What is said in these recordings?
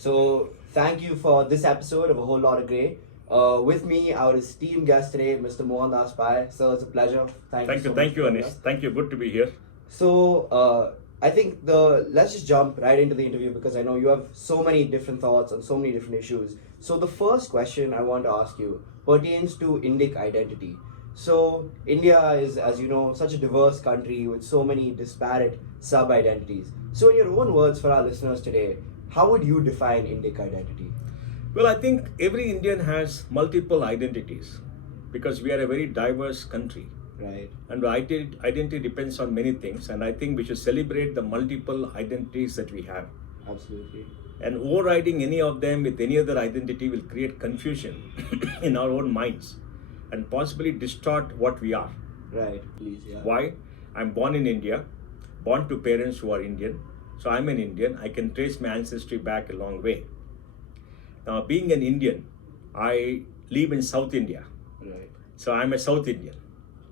So thank you for this episode of A Whole Lot of Grey. With me, our esteemed guest today, Mr. Mohan Das Pai. Sir, it's a pleasure. Thank you so much Thank for you, joining Anish. us. Thank you. Good to be here. So I think the let's just jump right into the interview because I know you have so many different thoughts on so many different issues. So the first question I want to ask you pertains to Indic identity. So India is, as you know, such a diverse country with so many disparate sub-identities. So in your own words for our listeners today, how would you define Indic identity? Well, I think every Indian has multiple identities because we are a very diverse country. Right. And identity depends on many things. And I think we should celebrate the multiple identities that we have. Absolutely. And overriding any of them with any other identity will create confusion in our own minds and possibly distort what we are. Right. Please, yeah. Why? I'm born in India, born to parents who are Indian. So I'm an Indian. I can trace my ancestry back a long way. Now, being an Indian, I live in South India. Right. So I'm a South Indian.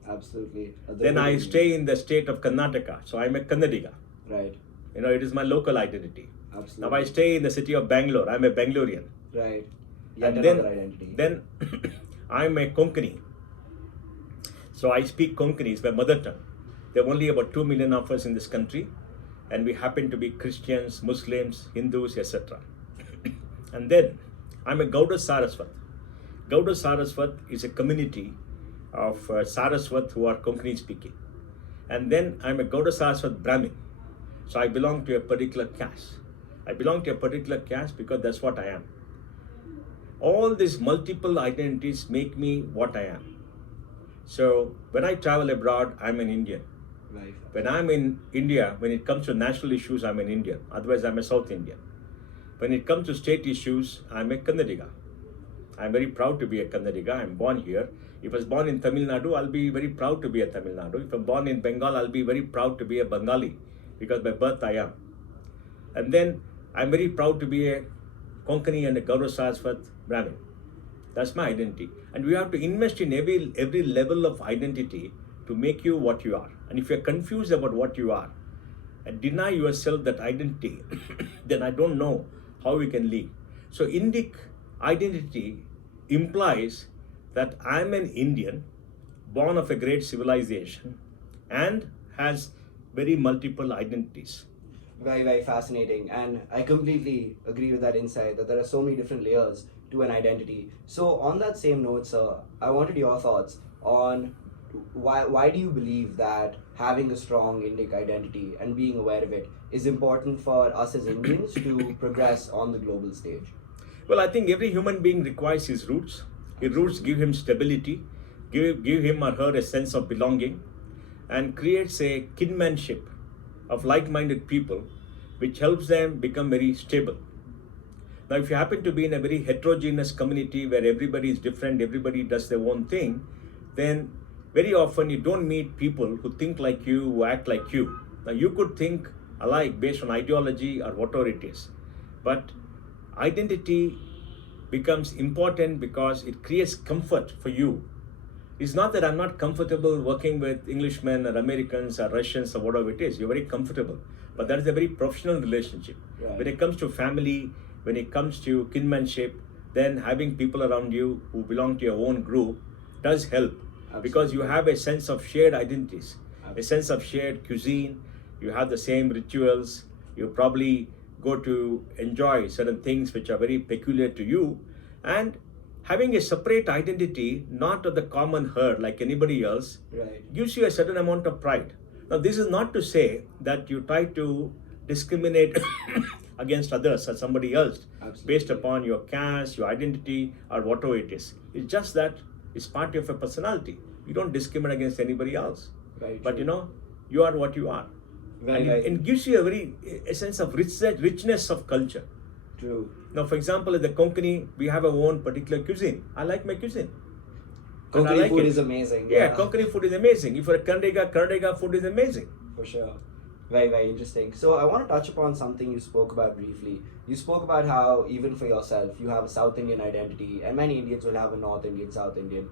Absolutely. Then I stay in the state of Karnataka. So I'm a Kannadiga. Right. It is my local identity. Absolutely. Now I stay in the city of Bangalore. I'm a Bangalorean. Right. Yet And another identity. then I'm a Konkani. So I speak Konkani, it's my mother tongue. There are only about 2 million of us in this country, and we happen to be Christians, Muslims, Hindus, etc. And then I'm a Gauda Saraswat. Gauda Saraswat is a community of Saraswat who are Konkani speaking. And then I'm a Gauda Saraswat Brahmin. So I belong to a particular caste. I belong to a particular caste because that's what I am. All these multiple identities make me what I am. So when I travel abroad, I'm an Indian. Right. When I'm in India, when it comes to national issues, I'm an Indian. Otherwise, I'm a South Indian. When it comes to state issues, I'm a Kannadiga. I'm very proud to be a Kannadiga. I'm born here. If I was born in Tamil Nadu, I'll be very proud to be a Tamil Nadu. If I'm born in Bengal, I'll be very proud to be a Bengali because by birth I am. And then I'm very proud to be a Konkani and a Gauda Saraswat Brahmin. That's my identity. And we have to invest in every level of identity to make you what you are. And if you're confused about what you are and deny yourself that identity, then I don't know how we can live. So Indic identity implies that I'm an Indian, born of a great civilization, and has very multiple identities. Very, very fascinating. And I completely agree with that insight that there are so many different layers to an identity. So on that same note, sir, I wanted your thoughts on why do you believe that having a strong Indic identity and being aware of it is important for us as Indians to progress on the global stage? Well, I think every human being requires his roots. His roots give him stability, give him or her a sense of belonging, and creates a kinship of like-minded people, which helps them become very stable. Now, if you happen to be in a very heterogeneous community where everybody is different, everybody does their own thing, then very often you don't meet people who think like you, who act like you. Now, you could think alike based on ideology or whatever it is, but identity becomes important because it creates comfort for you. It's not that I'm not comfortable working with Englishmen or Americans or Russians or whatever it is. You're very comfortable. But that is a very professional relationship. Right. When it comes to family, when it comes to kinship, then having people around you who belong to your own group does help. Absolutely. Because you have a sense of shared identities, Absolutely. a sense of shared cuisine, you have the same rituals, you probably go to enjoy certain things which are very peculiar to you, and having a separate identity, not of the common herd like anybody else, Right. gives you a certain amount of pride. Now, this is not to say that you try to discriminate against others or somebody else Absolutely. based upon your caste, your identity, or whatever it is. It's just that it's part of your personality. You don't discriminate against anybody else. Right. But True. you are what you are. Very, And very it gives you a sense of richness of culture. true. Now, for example, in the Konkani, we have our own particular cuisine. I like my cuisine. And I Konkani like food it. is amazing. Yeah, Konkani food is amazing. If you're a Kannadiga food is amazing. For sure. Very, very interesting. So I want to touch upon something you spoke about briefly. You spoke about how even for yourself, you have a South Indian identity, and many Indians will have a North Indian, South Indian,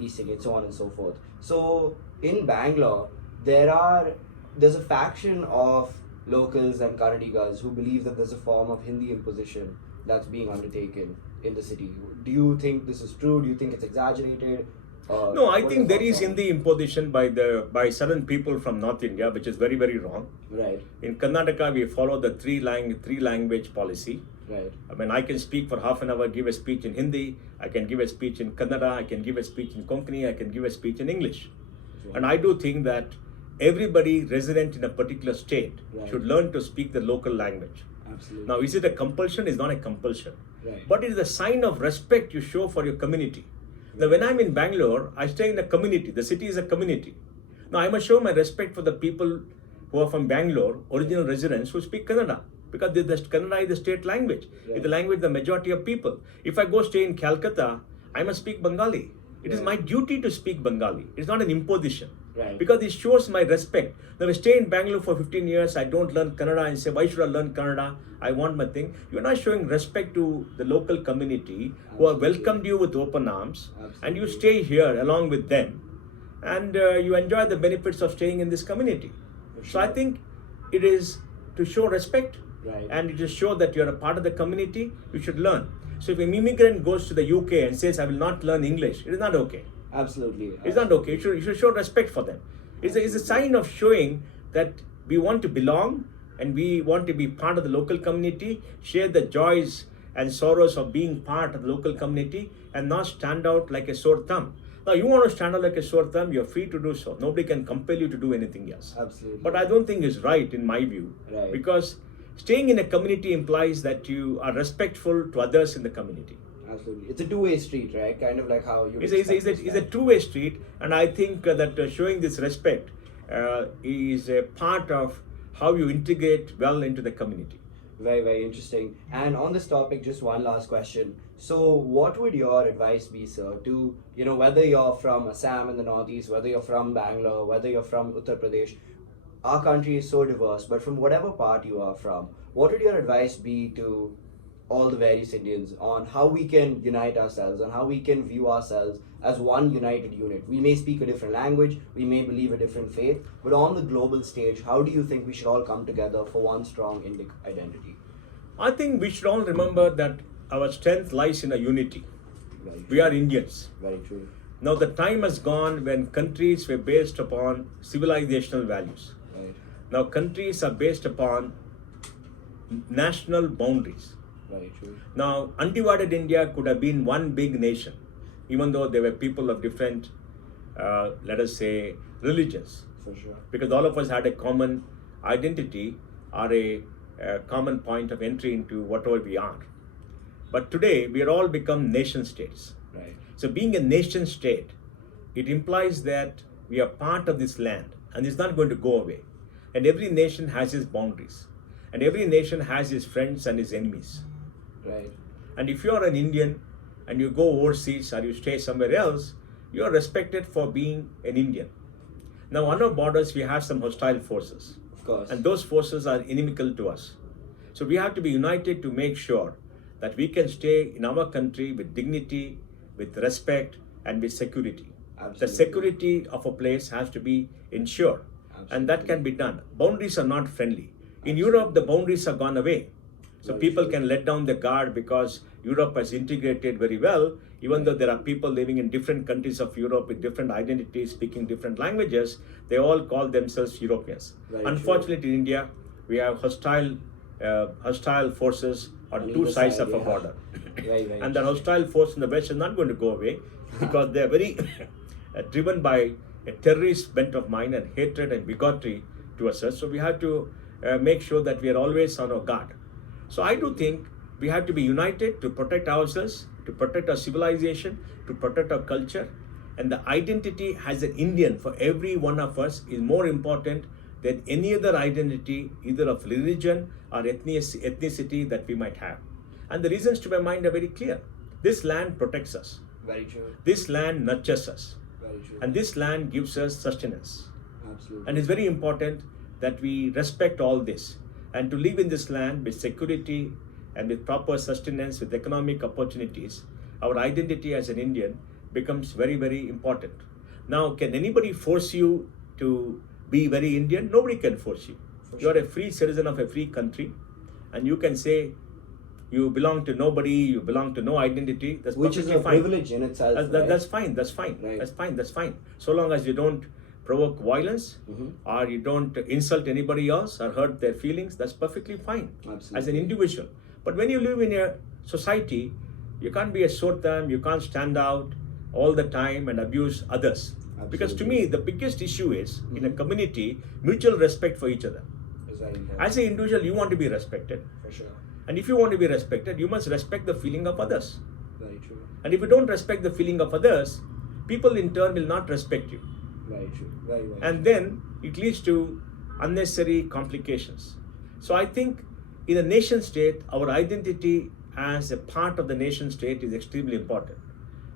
East Indian, so on and so forth. So in Bangalore, there's a faction of locals and Kannadigas who believe that there's a form of Hindi imposition that's being undertaken in the city. Do you think this is true? Do you think it's exaggerated? No, I What are think your there thoughts is on Hindi imposition by certain people from North India, which is very, very wrong. it? Right, In Karnataka, we follow the three language policy. right, I mean, I can speak for half an hour, give a speech in Hindi, I can give a speech in Kannada, I can give a speech in Konkani, I can give a speech in English. right. And I do think that everybody resident in a particular state Right. should learn to speak the local language. Absolutely. Now, is it a compulsion? It's not a compulsion. Right. But it is a sign of respect you show for your community. Now, when I'm in Bangalore, I stay in a community. The city is a community. Now, I must show my respect for the people who are from Bangalore, original residents who speak Kannada, because Kannada is the state language. Right. It's the language of the majority of people. If I go stay in Calcutta, I must speak Bengali. It is Right. my duty to speak Bengali. It's not an imposition. Right. Because it shows my respect. Now, if I stay in Bangalore for 15 years, I don't learn Kannada and say, why should I learn Kannada? I want my thing. You're not showing respect to the local community who have Absolutely. welcomed you with open arms, and you Absolutely. stay here along with them, and you enjoy the benefits of staying in this community. For So I sure. think it is to show respect, Right. and it is show that you're a part of the community. You should learn. So if an immigrant goes to the UK and says, I will not learn English, it is not okay. Absolutely. It's not okay. You should show respect for them. It's a sign of showing that we want to belong and we want to be part of the local community, share the joys and sorrows of being part of the local community, and not stand out like a sore thumb. Now, you want to stand out like a sore thumb, you're free to do so. Nobody can compel you to do anything else. Absolutely. But I don't think it's right in my view, Right. because staying in a community implies that you are respectful to others in the community. Absolutely. It's a two-way street, right? Kind of like how you. It's a two-way street, and I think that showing this respect is a part of how you integrate well into the community. Very, very interesting. And on this topic, just one last question. So, what would your advice be, sir, to, whether you're from Assam in the northeast, whether you're from Bangalore, whether you're from Uttar Pradesh, our country is so diverse, but from whatever part you are from, what would your advice be to all the various Indians on how we can unite ourselves, on how we can view ourselves as one united unit? We may speak a different language, we may believe a different faith, but on the global stage, how do you think we should all come together for one strong Indic identity? I think we should all remember that our strength lies in a unity. Very true. We are Indians. Very true. Now, the time has gone when countries were based upon civilizational values. Right. Now, countries are based upon national boundaries. Very true. Now, undivided India could have been one big nation, even though there were people of different, let us say, religions, For sure. because all of us had a common identity or a common point of entry into whatever we are. But today, we are all become nation states. Right. So, being a nation state, it implies that we are part of this land, and it's not going to go away. And every nation has its boundaries, and every nation has its friends and its enemies. Right. And if you are an Indian and you go overseas or you stay somewhere else, you are respected for being an Indian. Now, on our borders, we have some hostile forces, Of course. and those forces are inimical to us. So, we have to be united to make sure that we can stay in our country with dignity, with respect, and with security. Absolutely. The security of a place has to be ensured, and that can be done. Boundaries are not friendly. In Europe, the boundaries have gone away. So Very people true. can let down the guard because Europe has integrated very well, even though there are people living in different countries of Europe with different identities, speaking different languages, they all call themselves Europeans. Very Unfortunately, in India, we have hostile forces on two either sides side, of a yeah. border. Very, very And that hostile force in the West is not going to go away because they are very driven by a terrorist bent of mind and hatred and bigotry towards us. So we have to make sure that we are always on our guard. So I do think we have to be united to protect ourselves, to protect our civilization, to protect our culture. And the identity as an Indian for every one of us is more important than any other identity, either of religion or ethnicity that we might have. And the reasons to my mind are very clear. This land protects us. Very true. This land nurtures us. Very true. And this land gives us sustenance. Absolutely. And it's very important that we respect all this and to live in this land with security and with proper sustenance, with economic opportunities. Our identity as an Indian becomes very, very important. Now, can anybody force you to be very Indian? Nobody can force you. You are a free citizen of a free country, and you can say you belong to nobody, you belong to no identity. That's Which is perfectly a fine. privilege in itself. That's fine. That's fine. Right. That's fine. So long as you don't provoke violence Mhm. or you don't insult anybody else or hurt their feelings, that's perfectly fine as an Absolutely. individual. But when you live in a society, you can't be a sore thumb, you can't stand out all the time and abuse others. Because to Absolutely. me, the biggest issue is in a community, mutual respect for each other. Is very important. As an individual, you want to be respected. For sure. And if you want to be respected, you must respect the feeling of others. Very true. And if you don't respect the feeling of others, people in turn will not respect you. Very true. Very, very And then it leads to unnecessary complications. So I think in a nation state, our identity as a part of the nation state is extremely important.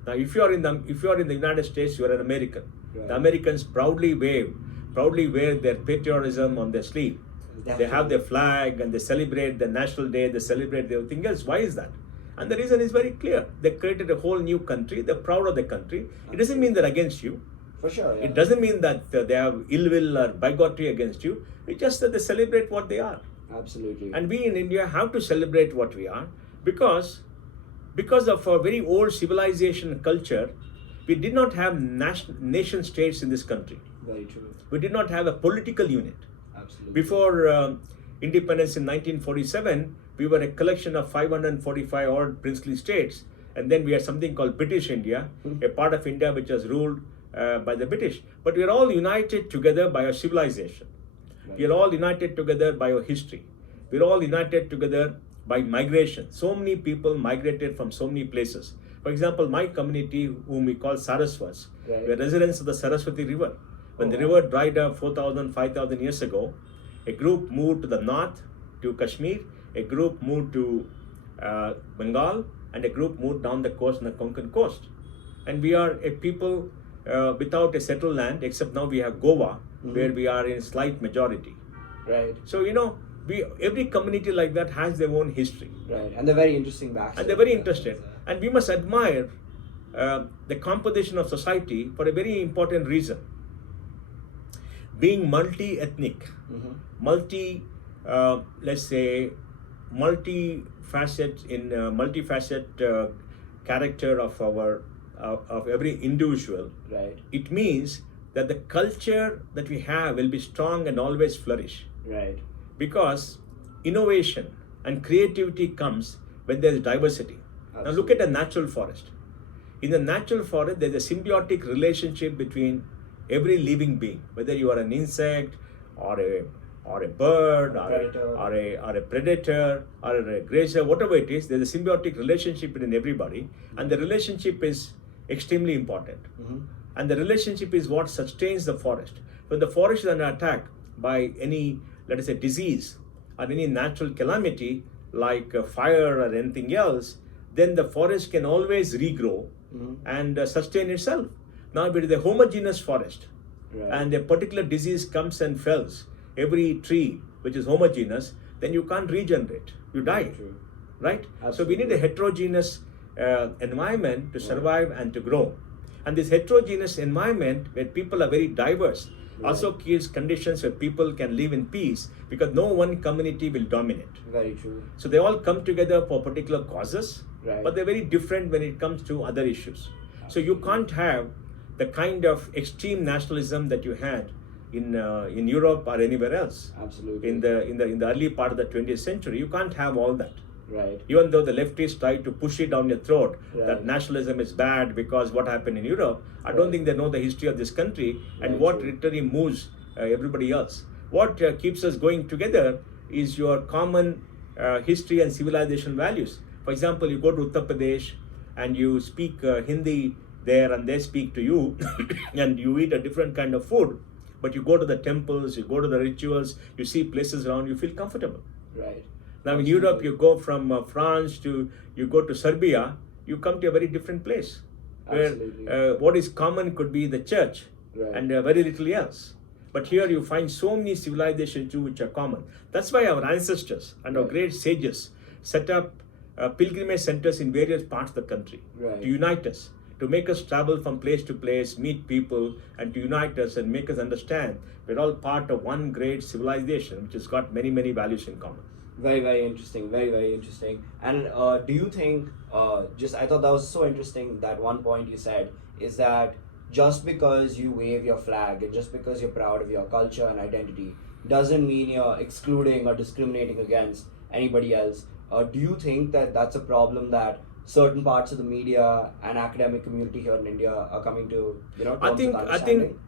Now, if you are in the United States, you are an American. Right. The Americans proudly wear their patriotism on their sleeve. They have their flag and they celebrate the national day, they celebrate everything else. Why is that? And the reason is very clear. They created a whole new country, they're proud of the country. It doesn't mean they're against you. For sure. Yeah. It doesn't mean that they have ill will or bigotry against you. It's just that they celebrate what they are. Absolutely. And we in India have to celebrate what we are because of our very old civilization culture, we did not have nation states in this country. Very true. We did not have a political unit. Absolutely. Before independence in 1947, we were a collection of 545 odd princely states, and then we had something called British India, a part of India which was ruled by the British. But we are all united together by our civilization. We are all united together by our history. We are all united together by migration. So many people migrated from so many places. For example, my community, whom we call Saraswats, Right. were residents of the Saraswati River. When the Oh, river dried up 4,000, 5,000 years ago, a group moved to the north, to Kashmir, a group moved to Bengal, and a group moved down the coast on the Konkan coast. And we are a people without a settled land, except now we have Goa, where we are in slight majority. Right. So, every community like that has their own history. Right. And they're very interesting backstory. And they're very interested. And we must admire the composition of society for a very important reason. Being multi-ethnic, let's say, multifaceted character of every individual. Right. It means that the culture that we have will be strong and always flourish. Right. Because innovation and creativity comes when there is diversity. Now look at a natural forest. In the natural forest, there is a symbiotic relationship between every living being, whether you are an insect or a bird or a predator or a grazer, whatever it is, there's a symbiotic relationship between everybody, and the relationship is extremely important. And the relationship is what sustains the forest. When the forest is under attack by any, let us say, disease or any natural calamity like fire or anything else, then the forest can always regrow and sustain itself. Now, if it is a homogeneous forest and a particular disease comes and fells every tree which is homogeneous, then you can't regenerate. You die. True. Right? Absolutely. So we need a heterogeneous environment to survive and to grow. And this heterogeneous environment where people are very diverse also creates conditions where people can live in peace because no one community will dominate. Very true. So they all come together for particular causes, Right. but they're very different when it comes to other issues. So you can't have the kind of extreme nationalism that you had in Europe or anywhere else. Absolutely. In the early part of the 20th century, you can't have all that. Right. Even though the leftists try to push it down your throat that Right. nationalism is bad because what happened in Europe, I don't Right. think they know the history of this country and Right, what true. literally moves everybody else. What keeps us going together is your common history and civilization values. For example, you go to Uttar Pradesh and you speak Hindi there and they speak to you and you eat a different kind of food, but you go to the temples, you go to the rituals, you see places around, you feel comfortable. Right. Now in Europe, you go from France to, you go to Serbia, you come to a very different place. Where Absolutely. what is common could be the church Right. and very little else. But here you find so many civilizations too which are common. That's why our ancestors and our Right. great sages set up pilgrimage centers in various parts of the country Right. to unite us. to make us travel from place to place, meet people, and to unite us and make us understand we're all part of one great civilization which has got many, many values in common. Very, very interesting. Very, very interesting. And do you think, I thought that was so interesting that one point you said is that just because you wave your flag and just because you're proud of your culture and identity doesn't mean you're excluding or discriminating against anybody else. Do you think that that's a problem that certain parts of the media and academic community here in India are coming to, terms with understanding?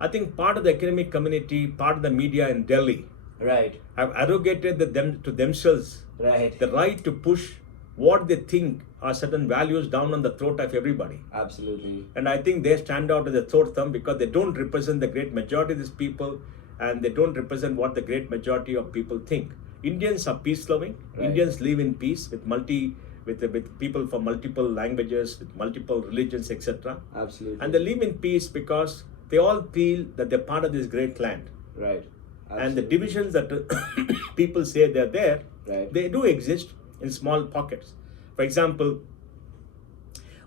I think part of the academic community, part of the media in Delhi, Right, have arrogated them to themselves right. the right to push what they think are certain values down on the throat of everybody. Absolutely. And I think they stand out as a throat thumb because they don't represent the great majority of these people, and they don't represent what the great majority of people think. Indians are peace loving. Right. Indians live in peace with people from multiple languages, with multiple religions, etc. Absolutely. And they live in peace because they all feel that they're part of this great land. Right. And the Absolutely. divisions that people say they're there, Right. they do exist in small pockets. For example,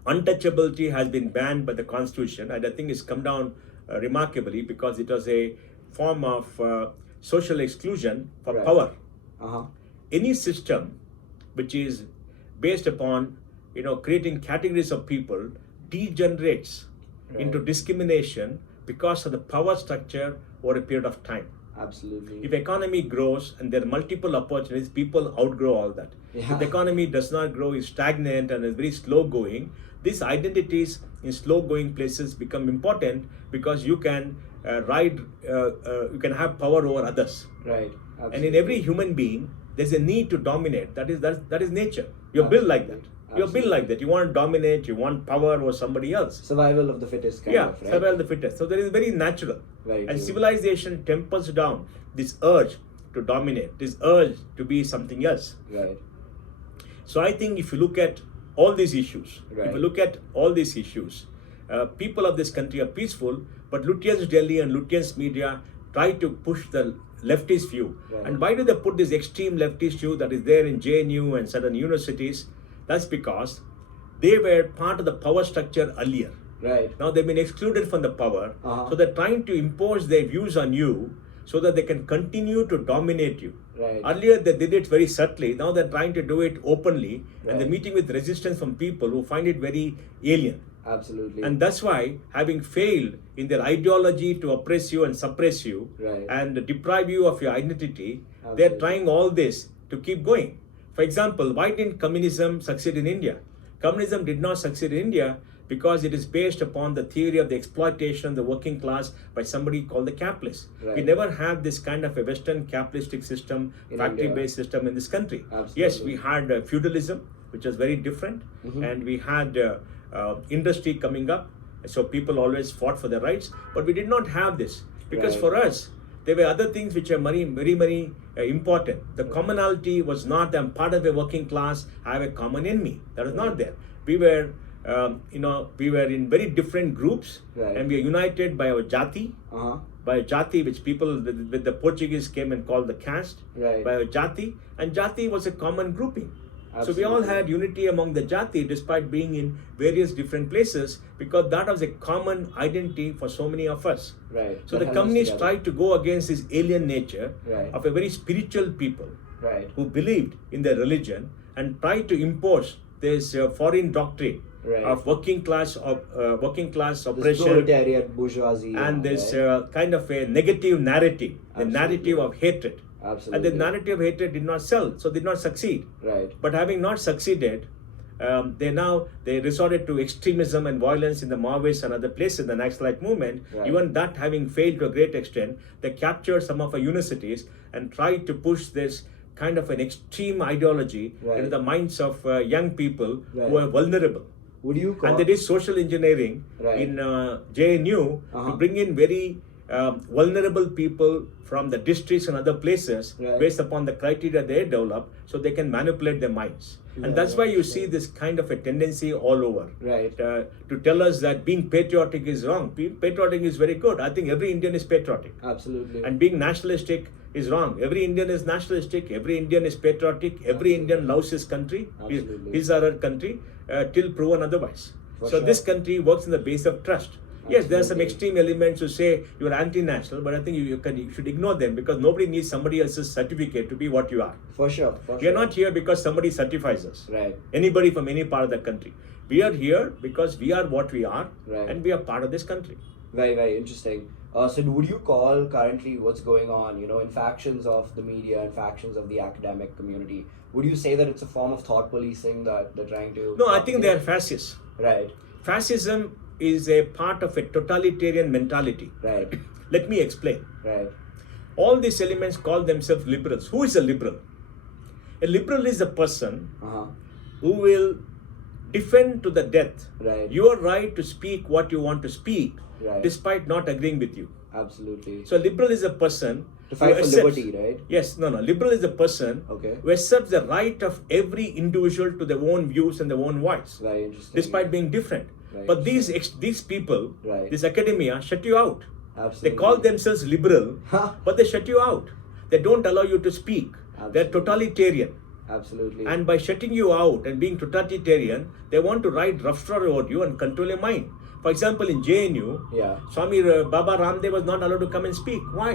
untouchability has been banned by the constitution, and I think it's come down remarkably because it was a form of social exclusion for Right. power. Uh-huh. Any system which is based upon creating categories of people degenerates into Right. discrimination because of the power structure over a period of time. Absolutely. If economy grows and there are multiple opportunities, people outgrow all that. Yeah. If the economy does not grow, is stagnant and is very slow going, these identities in slow going places become important because you can you can have power over others. Right. And in Absolutely. every human being, there's a need to dominate. That is nature. You're built like that. You're built like that. You want to dominate, you want power over somebody else. Survival of the fittest kind of, right? Survival of the fittest. So that is very natural. Very And true. civilization tempers down this urge to dominate, this urge to be something else. Right. So I think if you look at all these issues, people of this country are peaceful, but Lutyens Delhi and Lutyens media try to push the leftist view. Right. And why do they put this extreme leftist view that is there in JNU and certain universities? That's because they were part of the power structure earlier. Right. Now they've been excluded from the power, Uh-huh. so they're trying to impose their views on you so that they can continue to dominate you. Right. Earlier they did it very subtly, now they're trying to do it openly, and they're Right. meeting with resistance from people who find it very alien. Absolutely. And that's why, having failed in their ideology to oppress you and suppress you Right. and deprive you of your identity, they're Absolutely. trying all this to keep going. For example, why didn't communism succeed in India? Communism did not succeed in India because it is based upon the theory of the exploitation of the working class by somebody called the capitalist. Right. We never had this kind of a Western capitalistic system, In factory-based system in this country. Absolutely. Yes, we had feudalism, which was very different, and we had industry coming up, so people always fought for their rights, but we did not have this because Right. for us there were other things which are very, very, very important. The commonality was not that I'm part of a working class, I have a common enemy. That was not there. We were we were in very different groups, Right. and we are united by our jati, Uh-huh. by a jati which people with the Portuguese came and called the caste, Right. by a jati, and jati was a common grouping. So we all Absolutely. had unity among the jati despite being in various different places because that was a common identity for so many of us. Right. So That the held us communists together. tried to go against this alien nature Right. of a very spiritual people Right. who believed in their religion and tried to impose this foreign doctrine Right. of working class This oppression proletariat bourgeoisie. and this right? kind of a negative narrative, the Absolutely. narrative of hatred. Absolutely. And the narrative of hatred did not sell, so did not succeed. Right. But having not succeeded, they resorted to extremism and violence in the Maoists and other places, the Naxalite movement. Right. Even that having failed to a great extent, they captured some of our universities and tried to push this kind of an extreme ideology Right. into the minds of young people Right. who are vulnerable. Would you call And they did social engineering Right. in JNU Uh-huh. to bring in very vulnerable people from the districts and other places Right. based upon the criteria they develop so they can manipulate their minds. Yeah, And that's why you interesting. see this kind of a tendency all over. Right. To tell us that being patriotic is wrong. Patriotic is very good. I think every Indian is patriotic. Absolutely. And being nationalistic is wrong. Every Indian is nationalistic. Every Indian is patriotic. Every Absolutely. Indian loves his country, Absolutely. his or her country, till proven otherwise. For So sure. this country works on the base of trust. Yes, there are some Absolutely. extreme elements who say you're anti-national, but I think you should ignore them because nobody needs somebody else's certificate to be what you are. For sure. For We are sure. not here because somebody certifies us. Right. Anybody from any part of the country. We are here because we are what we are, Right. and we are part of this country. Very, very interesting. So would you call currently what's going on, in factions of the media and factions of the academic community, would you say that it's a form of thought policing that they're trying to... No, I think they are fascists. Right, Fascism is a part of a totalitarian mentality. right, Let me explain. right, All these elements call themselves liberals. Who is a liberal? A liberal is a person uh-huh, who will defend to the death right, your right to speak what you want to speak, right, despite not agreeing with you. absolutely. So a liberal is a person To fight who for accepts- liberty, right? Yes, no. Liberal is a person Okay, who accepts the right of every individual to their own views and their own voice, very interesting. despite being different. Right. But these people, Right. this academia, shut you out. Absolutely. They call themselves liberal, but they shut you out. They don't allow you to speak. They're Absolutely. totalitarian. Absolutely. And by shutting you out and being totalitarian, they want to write roughshod about you and control your mind. For example, in JNU, Yeah, Swami Baba Ramdev was not allowed to come and speak. Why?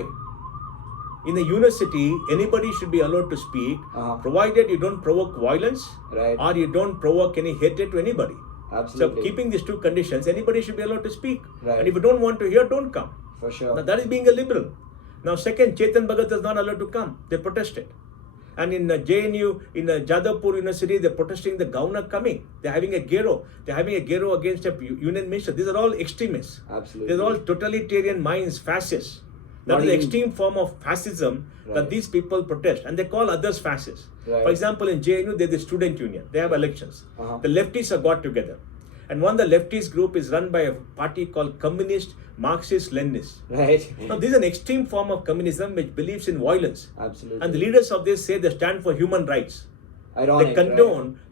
In the university, anybody should be allowed to speak, Uh-huh. provided you don't provoke violence right, or you don't provoke any hatred to anybody. So, absolutely. keeping these two conditions, anybody should be allowed to speak. Right. And if you don't want to hear, don't come. For sure. Now, that is being a liberal. Now, second, Chetan Bhagat is not allowed to come. They protested. And in JNU, in Jadavpur University, they're protesting the governor coming. They're having a gero. They're having a gero against a union minister. These are all extremists. Absolutely. These are all totalitarian minds, fascists. That Not is the even- extreme form of fascism that Right. these people protest. And they call others fascists. Right. For example, in JNU, there's the student union. They have elections. Uh-huh. The leftists have got together. And one, the leftist group is run by a party called Communist Marxist Leninists. Right. Now, this is an extreme form of communism which believes in violence. Absolutely. And the leaders of this say they stand for human rights. Ironic,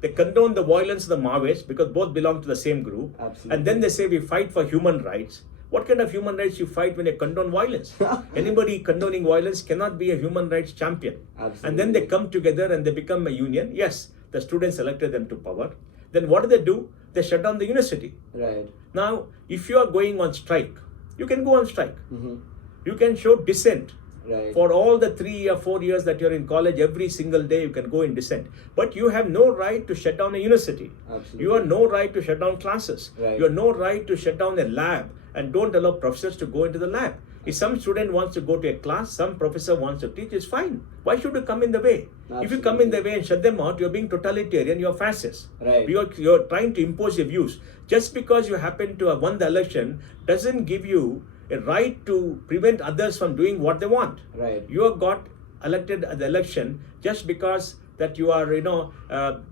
They condone the violence of the Maoists because both belong to the same group. Absolutely. And then they say we fight for human rights. What kind of human rights you fight when you condone violence? Anybody condoning violence cannot be a human rights champion. Absolutely. And then they come together and they become a union. Yes, the students elected them to power. Then what do? They shut down the university. Right. Now, if you are going on strike, you can go on strike. Mm-hmm. You can show dissent. Right. For all the 3 or 4 years that you're in college, every single day you can go in dissent. But you have no right to shut down a university. Absolutely. You have no right to shut down classes. Right. You have no right to shut down a lab and don't allow professors to go into the lab. If some student wants to go to a class, some professor wants to teach, it's fine. Why should you come in the way? If you come in the way and shut them out, you're being totalitarian, you're fascist. Right. You're trying to impose your views. Just because you happen to have won the election doesn't give you a right to prevent others from doing what they want. Right. You have got elected at the election just because that you are,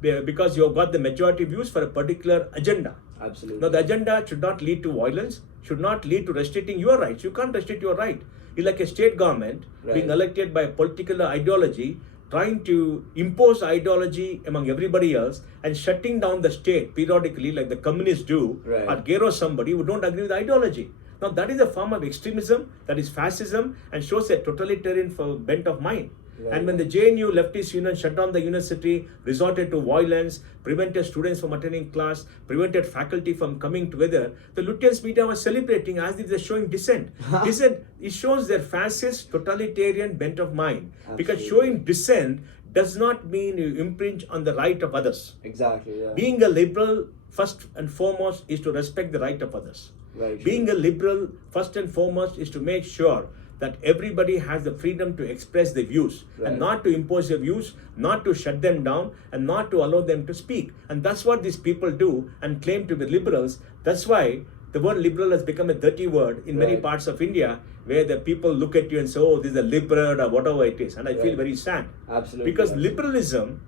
because you have got the majority views for a particular agenda. Absolutely. Now, the agenda should not lead to violence, should not lead to restricting your rights. You can't restrict your right. It's like a state government being Right. elected by a political ideology, trying to impose ideology among everybody else and shutting down the state periodically like the communists do, Right. or gero somebody who don't agree with ideology. Now, that is a form of extremism, that is fascism, and shows a totalitarian bent of mind. Right. And when the JNU leftist union shut down the university, resorted to violence, prevented students from attending class, prevented faculty from coming together, the Lutyens media was celebrating as if they're showing dissent. Dissent, it shows their fascist, totalitarian bent of mind. Because Absolutely. showing dissent does not mean you impinge on the right of others. Exactly. Yeah. Being a liberal, first and foremost, is to respect the right of others. Very true. Being a liberal, first and foremost, is to make sure that everybody has the freedom to express their views Right. and not to impose their views, not to shut them down, and not to allow them to speak. And that's what these people do and claim to be liberals. That's why the word liberal has become a dirty word in many Right. parts of India, where the people look at you and say, oh, this is a liberal or whatever it is. And I feel Right. very sad. Absolutely. Because Absolutely. liberalism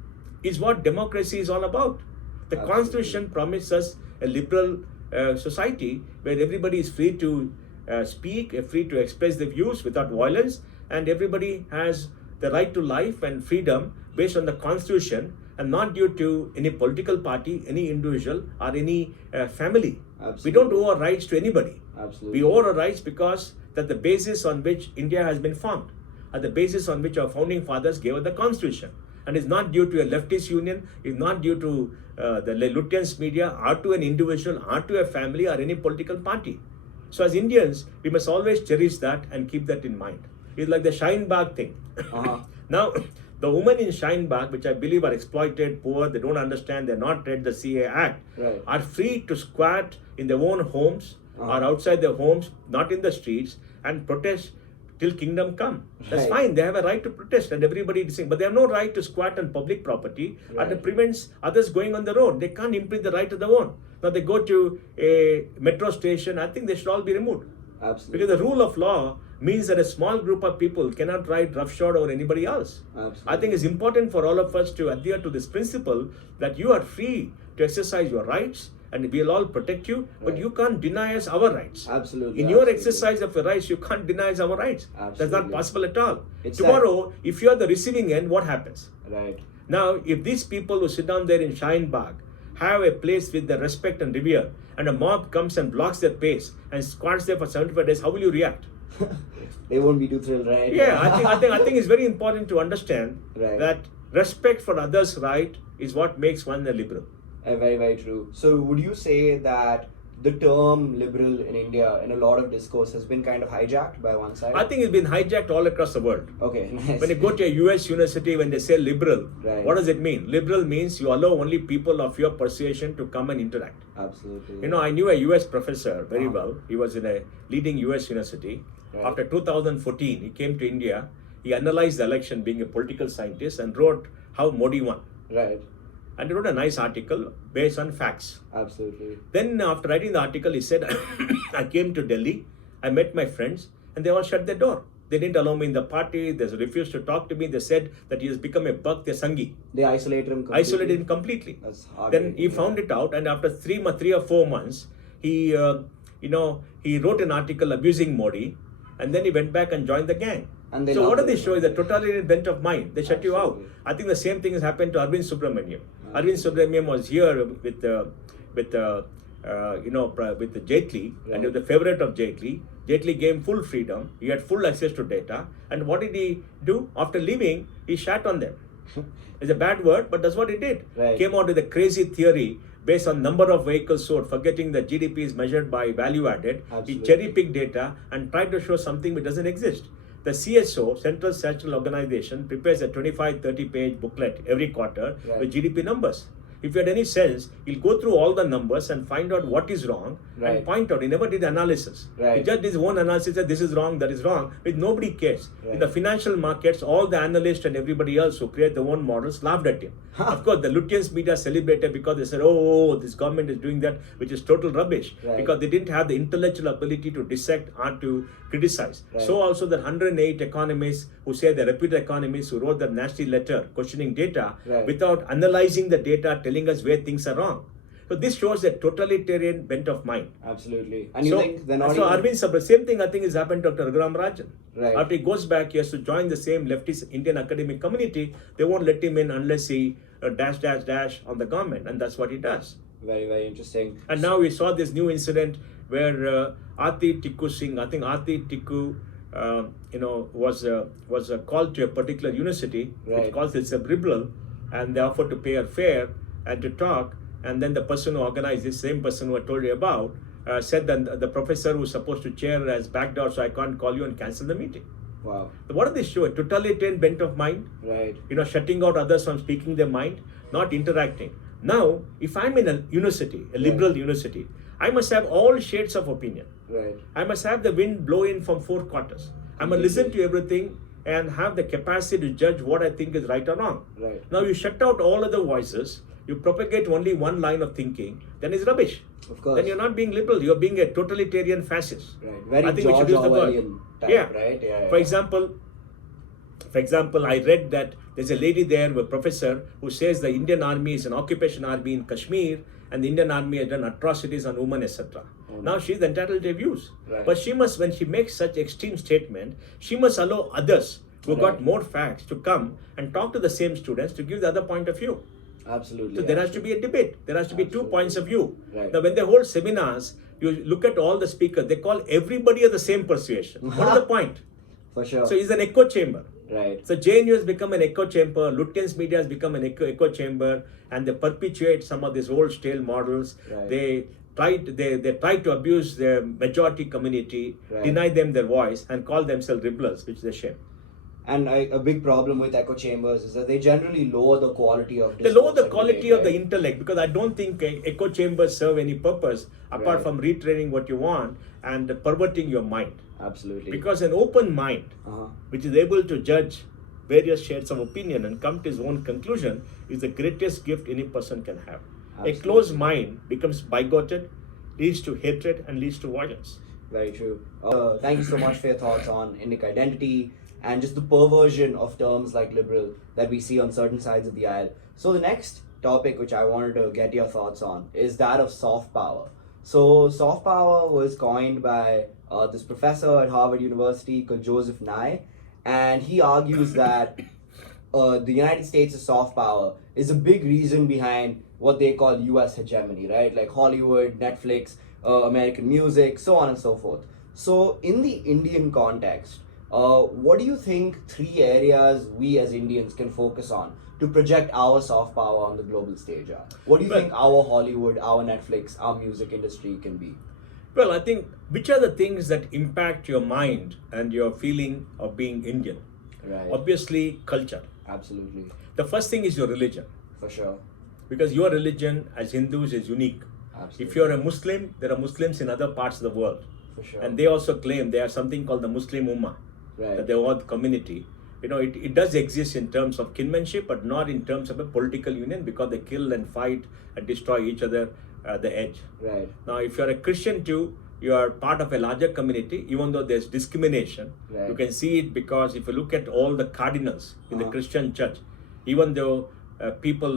is what democracy is all about. The Absolutely. Constitution promises us a liberal society where everybody is free to speak, free to express their views without violence, and everybody has the right to life and freedom based on the Constitution and not due to any political party, any individual, or any family. Absolutely. We don't owe our rights to anybody. Absolutely. We owe our rights because that the basis on which India has been formed, are the basis on which our founding fathers gave us the Constitution. And it's not due to a leftist union, it's not due to the Lutyens media, or to an individual, or to a family, or any political party. So as Indians, we must always cherish that and keep that in mind. It's like the Shine Bagh thing. Now, the women in Shine Bagh, which I believe are exploited, poor, they don't understand, they're not read the CA Act, are free to squat in their own homes or outside their homes, not in the streets, and protest till kingdom come. That's fine. They have a right to protest, and everybody is saying, but they have no right to squat on public property, and it prevents others going on the road. They can't impede the right of their own. Now they go to a metro station, I think they should all be removed. Absolutely. Because the rule of law means that a small group of people cannot ride roughshod over anybody else. Absolutely. I think it's important for all of us to adhere to this principle that you are free to exercise your rights, and we'll all protect you, but you can't deny us our rights. Absolutely. In your exercise of your rights, you can't deny us our rights. Absolutely. That's not possible at all. It's Tomorrow, if you are the receiving end, what happens? Right. Now, if these people who sit down there in Shine Bagh have a place with the respect and revere, and a mob comes and blocks their pace and squats there for 75 days, how will you react? They won't be too thrilled, right? Yeah, I think it's very important to understand that respect for others' right is what makes one a liberal. Very, very true. So would you say that the term liberal in India in a lot of discourse has been kind of hijacked by one side? I think it's been hijacked all across the world. Okay, nice. When you go to a US university, when they say liberal, what does it mean? Liberal means you allow only people of your persuasion to come and interact. Absolutely. You know, I knew a US professor very well. He was in a leading US university. After 2014, he came to India. He analyzed the election being a political scientist and wrote how Modi won. Right. And he wrote a nice article based on facts. Absolutely. Then after writing the article, he said, I came to Delhi, I met my friends, and they all shut their door. They didn't allow me in the party, they refused to talk to me, they said that he has become a Bhakt, a Sangi. They isolated him completely. Isolated him completely. That's hard. Then he found it out, and after 3 or 4 months, he wrote an article abusing Modi, and then he went back and joined the gang. And So what do they show? Is a totalitarian bent of mind. They shut you out. Absolutely. I think the same thing has happened to Arvind Subramaniam. Arvind Subramaniam was here with the Jaitley, and he was the favorite of Jaitley. Jaitley gave him full freedom. He had full access to data. And what did he do? After leaving, he shat on them. It's a bad word, but that's what he did. Came out with a crazy theory based on number of vehicles sold, forgetting that GDP is measured by value added. He cherry-picked data and tried to show something which doesn't exist. The CSO, Central Statistical Organization, prepares a 25-30 page booklet every quarter with GDP numbers. If you had any sense, he'll go through all the numbers and find out what is wrong and point out. He never did analysis. He just did his own analysis that this is wrong, that is wrong, but nobody cares. In the financial markets, all the analysts and everybody else who create their own models laughed at him. Of course, the Lutyens media celebrated because they said, oh, this government is doing that, which is total rubbish, because they didn't have the intellectual ability to dissect or to criticize. So also the 108 economists who say they're reputed economists who wrote the nasty letter questioning data without analyzing the data, telling us where things are wrong. So this shows a totalitarian bent of mind. Absolutely. And you think they're not Arvind Sabra, same thing I think has happened to Dr. Raghuram Rajan. After he goes back, he has to join the same leftist Indian academic community. They won't let him in unless he dash on the government, and that's what he does. Very, very interesting. And now we saw this new incident where Aarti Tikku Singh, I think Aarti Tikku, was called to a particular university, which calls itself liberal, and they offered to pay her fare and to talk. And then the person who organized this, same person who I told you about, said that the professor who was supposed to chair has backed out, so I can't call you and cancel the meeting. Wow. So what do they show? A totalitarian bent of mind, shutting out others from speaking their mind, not interacting. Now, if I'm in a university, a liberal university, I must have all shades of opinion. I must have the wind blow in from 4 quarters. I must listen to everything and have the capacity to judge what I think is right or wrong. Now, you shut out all other voices, you propagate only one line of thinking, then it's rubbish. Of course. Then you're not being liberal, you're being a totalitarian fascist. Very I think we should use the word. Type, For example, I read that there's a lady there, a professor, who says the Indian army is an occupation army in Kashmir and the Indian army has done atrocities on women, etc. Now she's entitled to views. But she must, when she makes such extreme statement, she must allow others who got more facts to come and talk to the same students to give the other point of view. Absolutely. So there has to be a debate. There has to be 2 points of view. Now when they hold seminars, you look at all the speakers, they call everybody of the same persuasion. What is the point? For sure. So it's an echo chamber. Right. So JNU has become an echo chamber, Lutyens media has become an echo chamber, and they perpetuate some of these old stale models. Right. They try to abuse the majority community, Right. deny them their voice, and call themselves rebels, which is a shame. And a big problem with echo chambers is that they generally lower the quality of They lower discourse the and quality debate, of the right? intellect, because I don't think echo chambers serve any purpose apart Right. from retraining what you want and perverting your mind. Absolutely. Because an open mind, Uh-huh. which is able to judge various shades of opinion and come to his own conclusion, is the greatest gift any person can have. Absolutely. A closed mind becomes bigoted, leads to hatred, and leads to violence. Very true. Thank you so much for your thoughts on Indic identity and just the perversion of terms like liberal that we see on certain sides of the aisle. So the next topic which I wanted to get your thoughts on is that of soft power. So soft power was coined by this professor at Harvard University called Joseph Nye, and he argues that the United States' soft power is a big reason behind what they call US hegemony, right? Like Hollywood, Netflix, American music, so on and so forth. So, in the Indian context, what do you think three areas we as Indians can focus on to project our soft power on the global stage are? What do you Well- think our Hollywood, our Netflix, our music industry can be? Well, I think which are the things that impact your mind and your feeling of being Indian? Right. Obviously, culture. Absolutely. The first thing is your religion, For sure. because your religion as Hindus is unique. Absolutely. If you're a Muslim, there are Muslims in other parts of the world. For sure. And they also claim they are something called the Muslim Ummah, Right. that they are one community. You know, it does exist in terms of kinship, but not in terms of a political union, because they kill and fight and destroy each other at the edge. Right. Now, if you're a Christian too, you are part of a larger community, even though there's discrimination. Right. You can see it because if you look at all the cardinals in the Uh-huh. Christian church, even though people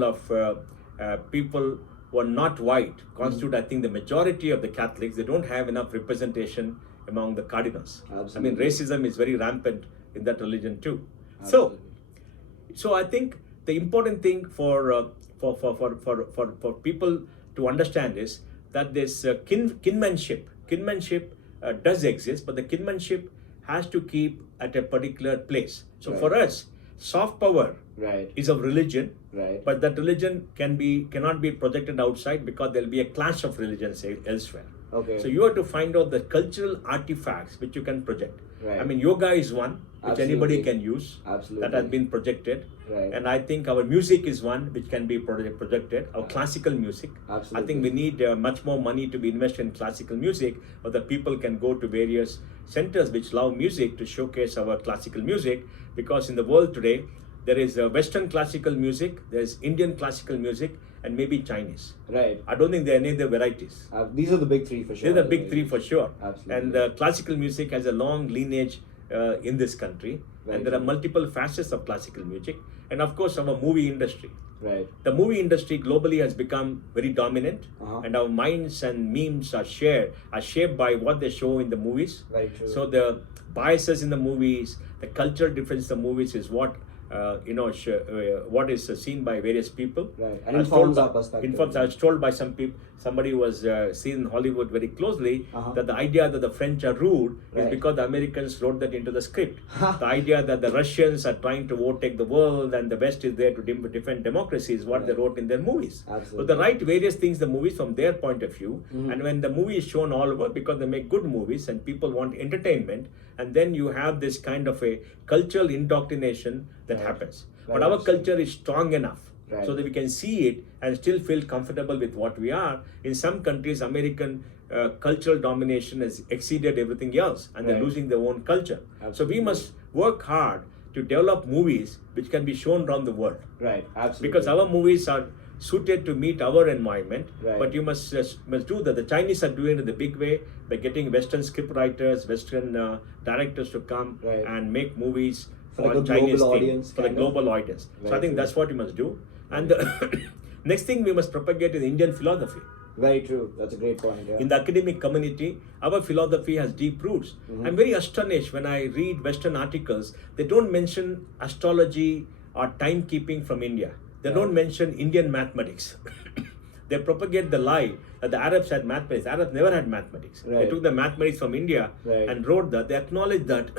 who are not white constitute, I think, the majority of the Catholics, they don't have enough representation among the cardinals. I mean, Absolutely. racism is very rampant in that religion too. Absolutely. So I think the important thing for people to understand is that this kinship does exist, but the kinship has to keep at a particular place. So Right. for us, soft power Right. is of religion, Right. but that religion cannot be projected outside, because there'll be a clash of religions elsewhere. Okay. So you have to find out the cultural artifacts which you can project. Right. I mean, yoga is one which anybody Absolutely. can use. Absolutely. That has been projected. Right. And I think our music is one which can be projected. Our classical music. Absolutely. I think we need much more money to be invested in classical music, or the people can go to various centers which love music to showcase our classical music. Because in the world today, there is Western classical music, there's Indian classical music, and maybe Chinese. Right. I don't think there are any other varieties. These are the big three for sure. They're the big three for sure. Absolutely. And classical music has a long lineage in this country. Very And there are true. multiple facets of classical music. And of course, our movie industry. Right. The movie industry globally has become very dominant. Uh-huh. And our minds and memes are shaped by what they show in the movies. Very true. So the biases in the movies, the cultural difference in the movies is what what is seen by various people. Right. And I was informs told our by- perspective. informs- I was told by some people, somebody who was seen in Hollywood very closely, Uh-huh. that the idea that the French are rude Right. is because the Americans wrote that into the script. The idea that the Russians are trying to overtake the world and the West is there to defend democracy is what they Right. wrote in their movies. Absolutely. So they write various things, the movies from their point of view, Mhm. and when the movie is shown all over, because they make good movies and people want entertainment, and then you have this kind of a cultural indoctrination that Right. happens. Right, But our absolutely. culture is strong enough Right. so that we can see it and still feel comfortable with what we are. In some countries, American cultural domination has exceeded everything else, and they're Right. losing their own culture. So Absolutely. we must work hard to develop movies which can be shown around the world, Right. Absolutely. because our movies are suited to meet our environment. Right. But you must do that. The Chinese are doing it in the big way by getting Western script writers, Western directors to come Right. and make movies For like on a Chinese global thing, audience, for the kind of. global audience. So I Very think true. that's what you must do. And the next thing we must propagate is Indian philosophy. Very true. That's a great point. Yeah. In the academic community, our philosophy has deep roots. Mhm. I'm very astonished when I read Western articles. They don't mention astrology or timekeeping from India. They don't mention Indian mathematics. They propagate the lie that the Arabs had mathematics. Arabs never had mathematics. They Right. took the mathematics from India Right. and wrote that. They acknowledge that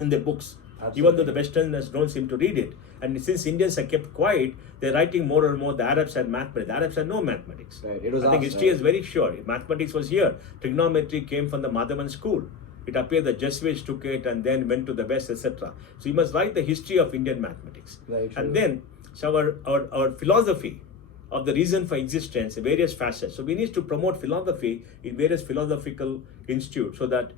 in their books. even though the Westerners don't seem to read it. And since Indians are kept quiet, they're writing more and more. The Arabs had mathematics. The Arabs had no mathematics. Right. It was I think us, history right? is very sure. Mathematics was here. Trigonometry came from the Madhavan school. It appears the Jesuits took it and then went to the West, etc. So you must write the history of Indian mathematics. Very true. And then, so our philosophy of the reason for existence, various facets. So we need to promote philosophy in various philosophical institutes so that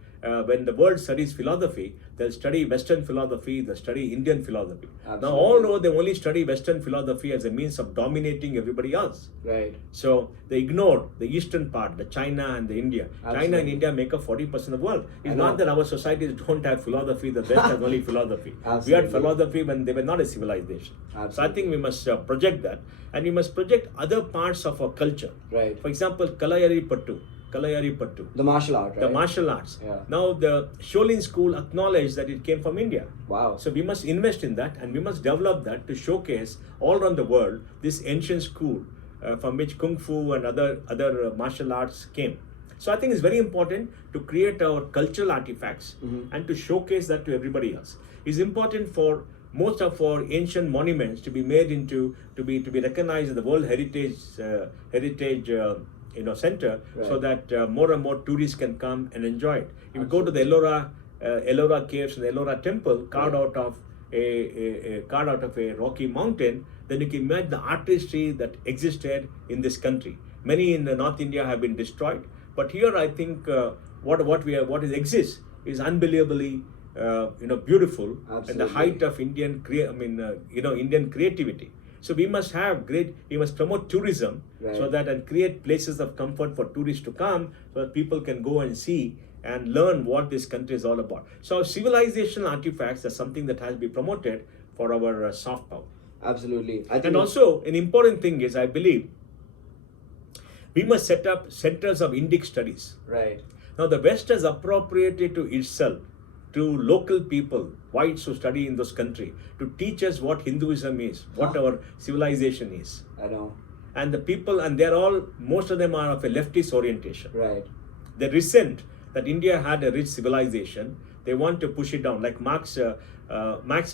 when the world studies philosophy, they'll study Western philosophy, they'll study Indian philosophy. Now, Absolutely. all over, they only study Western philosophy as a means of dominating everybody else. Right. So they ignored the eastern part, the China and the India. China and Absolutely. India make up 40% of the world. It's I not know. that our societies don't have philosophy, the West has only philosophy. We had Absolutely. philosophy when they were not a civilization. So I Absolutely. think we must project that, and we must project other parts of our culture. Right. For example, Kalayari Pattu. The martial art, right? The martial arts. Yeah. Now the Shaolin school acknowledged that it came from India. Wow. So we must invest in that, and we must develop that to showcase all around the world this ancient school from which Kung Fu and other martial arts came. So I think it's very important to create our cultural artifacts and to showcase that to everybody else. It's important for most of our ancient monuments to be made into to be recognized as the World Heritage center, so that more and more tourists can come and enjoy it. If you go to the Ellora caves and the Ellora temple carved out of a rocky mountain, then you can imagine the artistry that existed in this country. Many in North India have been destroyed, but here I think what exists is unbelievably beautiful, and the Absolutely. height of Indian creativity. So we must promote tourism, Right. so that and create places of comfort for tourists to come, so that people can go and see and learn what this country is all about. So civilizational artifacts are something that has to be promoted for our soft power. Absolutely. I think And also, an important thing is, I believe, we must set up centers of Indic studies. right. Now, the West has appropriated to itself, to local people, whites who study in those countries, to teach us what Hinduism is, what our civilization is. I know. And the people, and most of them are of a leftist orientation. Right. They resent that India had a rich civilization. They want to push it down. Like Max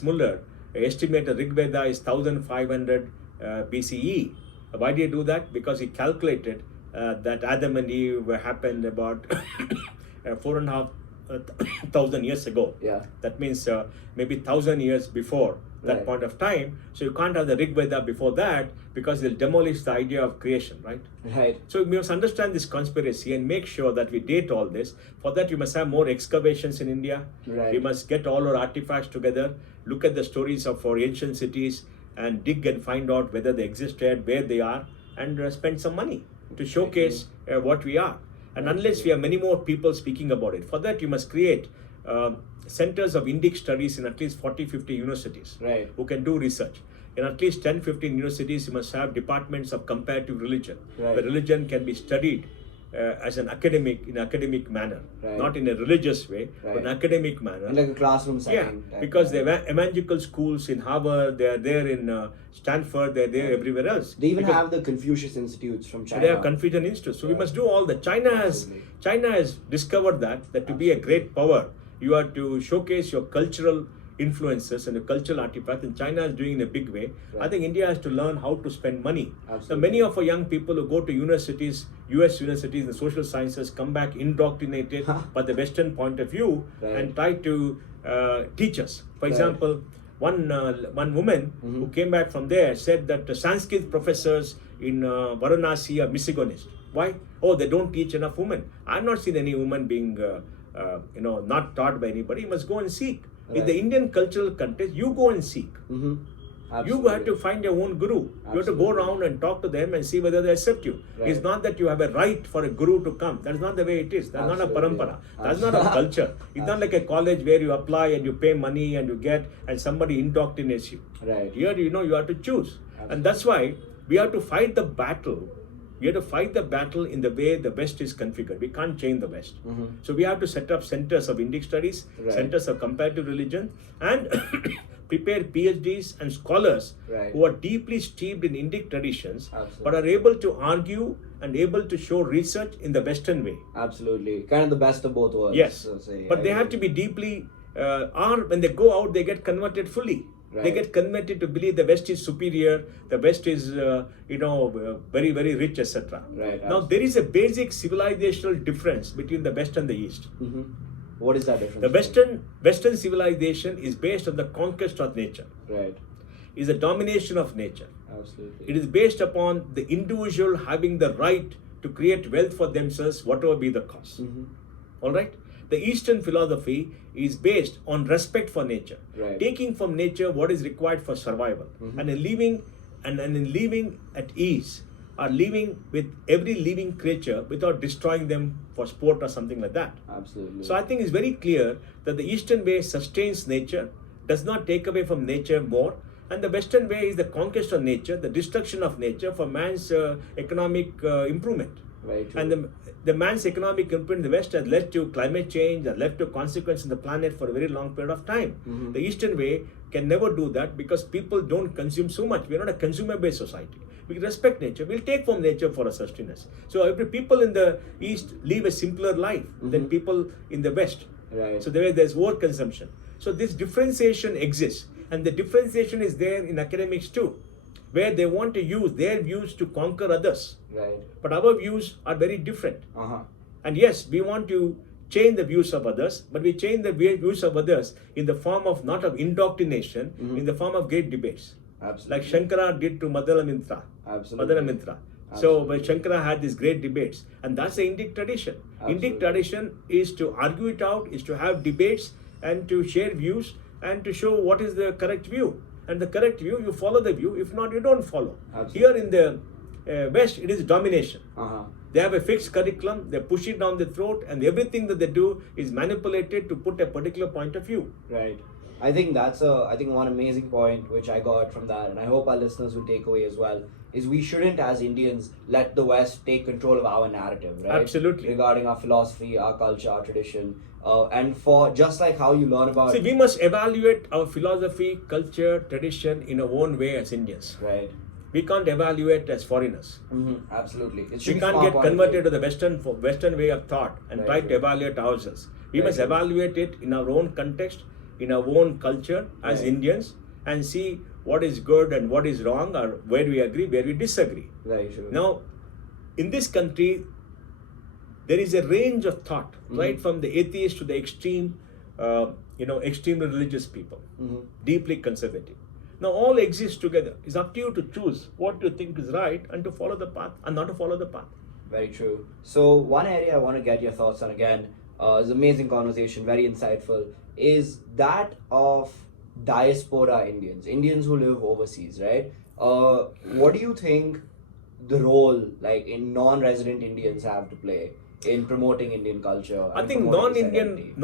Muller estimated Rig Veda is 1500 BCE. Why did he do that? Because he calculated that Adam and Eve happened about 4,500 years ago. Yeah. That means maybe 1,000 years before that Right. point of time. So you can't have the Rig Veda before that, because they'll demolish the idea of creation, right? Right. So we must understand this conspiracy and make sure that we date all this. For that, we must have more excavations in India. Right. We must get all our artifacts together, look at the stories of our ancient cities, and dig and find out whether they existed, where they are, and spend some money to showcase what we are. And unless we have many more people speaking about it, for that you must create centers of Indic studies in at least 40-50 universities Right. who can do research. In at least 10-15 universities, you must have departments of comparative religion, Right. where religion can be studied as in academic manner, Right. not in a religious way, but Right. in academic manner. In like a classroom Yeah, setting. type, because right? the evangelical schools in Harvard, they are there in Stanford, they are there everywhere else. They even Because have the Confucius Institutes from China. they have Confucian Institute. So we Yeah. must do all that. Absolutely. China has discovered that to be a great power, you have to showcase your cultural influences and your cultural artifacts, and China is doing in a big way. I Right. think India has to learn how to spend money. So Absolutely. many of our young people who go to universities, US universities in the social sciences, come back indoctrinated by the Western point of view, Right. and try to teach us. For Right. example, one woman who came back from there said that the Sanskrit professors in Varanasi are misogynist. Why? Oh, they don't teach enough women. I've not seen any woman being not taught by anybody. You must go and seek. In the Right. Indian cultural context, you go and seek. Mm-hmm. You have to find your own guru. You have to go Absolutely. around and talk to them and see whether they accept you. Right. It's not that you have a right for a guru to come. That's not the way it is. That's not a Absolutely. parampara. That's not a culture. It's not like a college where you apply and you pay money and you get, and somebody indoctrinates you. Right. Here, you have to choose. And that's why we have to fight the battle. We have to fight the battle in the way the West is configured. We can't change the West. So we have to set up centers of Indic studies, Right. centers of comparative religion, and prepare PhDs and scholars Right. who are deeply steeped in Indic traditions, Absolutely. but are able to argue and able to show research in the Western way. Absolutely. Kind of the best of both worlds. Yes, so say. but I they have to agree. be deeply or when they go out, they get converted fully. They Right. get converted to believe the West is superior, the West is, very, very rich, etc. Right, Now, there is a basic civilizational difference between the West and the East. Mm-hmm. What is that difference? The Western civilization is based on the conquest of nature, Right. is the domination of nature. Absolutely. It is based upon the individual having the right to create wealth for themselves, whatever be the cost. Mm-hmm. All right? The Eastern philosophy is based on respect for nature, Right. taking from nature what is required for survival, and in living in living at ease, or living with every living creature without destroying them for sport or something like that. Absolutely. So I think it's very clear that the Eastern way sustains nature, does not take away from nature more, and the Western way is the conquest of nature, the destruction of nature for man's economic improvement. Very true. And the man's economic improvement in the West has led to climate change, has led to consequences in the planet for a very long period of time. Mhm. The Eastern way can never do that because people don't consume so much. We're not a consumer-based society. We respect nature. We'll take from nature for our sustenance. So every people in the East live a simpler life than people in the West. Right. So there's overconsumption. So this differentiation exists, and the differentiation is there in academics too, where they want to use their views to conquer others. Right. But our views are very different. Uh-huh. And yes, we want to change the views of others, but we change the views of others in the form of not of indoctrination, in the form of great debates. Absolutely. Like Shankara did to Madana Mintra. Absolutely. Madana Mintra. So when Shankara had these great debates, and that's the Indic tradition. Absolutely. Indic tradition is to argue it out, is to have debates and to share views and to show what is the correct view. And the correct view, you follow the view. If not, you don't follow. Absolutely. Here in the West, it is domination. Uh-huh. They have a fixed curriculum, they push it down the throat, and everything that they do is manipulated to put a particular point of view. Right. I think that's one amazing point which I got from that, and I hope our listeners will take away as well, is we shouldn't as Indians let the West take control of our narrative, right? Absolutely. Regarding our philosophy, our culture, our tradition. And for just like how you learn about See, we must evaluate our philosophy, culture, tradition in our own way as Indians. right. We can't evaluate as foreigners. Mm-hmm. Absolutely. It should We be can't from our get point of converted view. to the Western way of thought and Right, try to right. evaluate ourselves. We Right, must right. evaluate it in our own context, in our own culture as Right. Indians, and see what is good and what is wrong, or where we agree, where we disagree. Very true. Now, in this country, there is a range of thought, right from the atheist to the extreme, extremely religious people, deeply conservative. Now, all exist together. It's up to you to choose what you think is right and to follow the path and not to follow the path. Very true. So one area I want to get your thoughts on again, is amazing conversation, very insightful, is that of diaspora Indians who live overseas, right? What do you think the role like in non-resident Indians have to play in promoting Indian culture? I and think promoting this identity?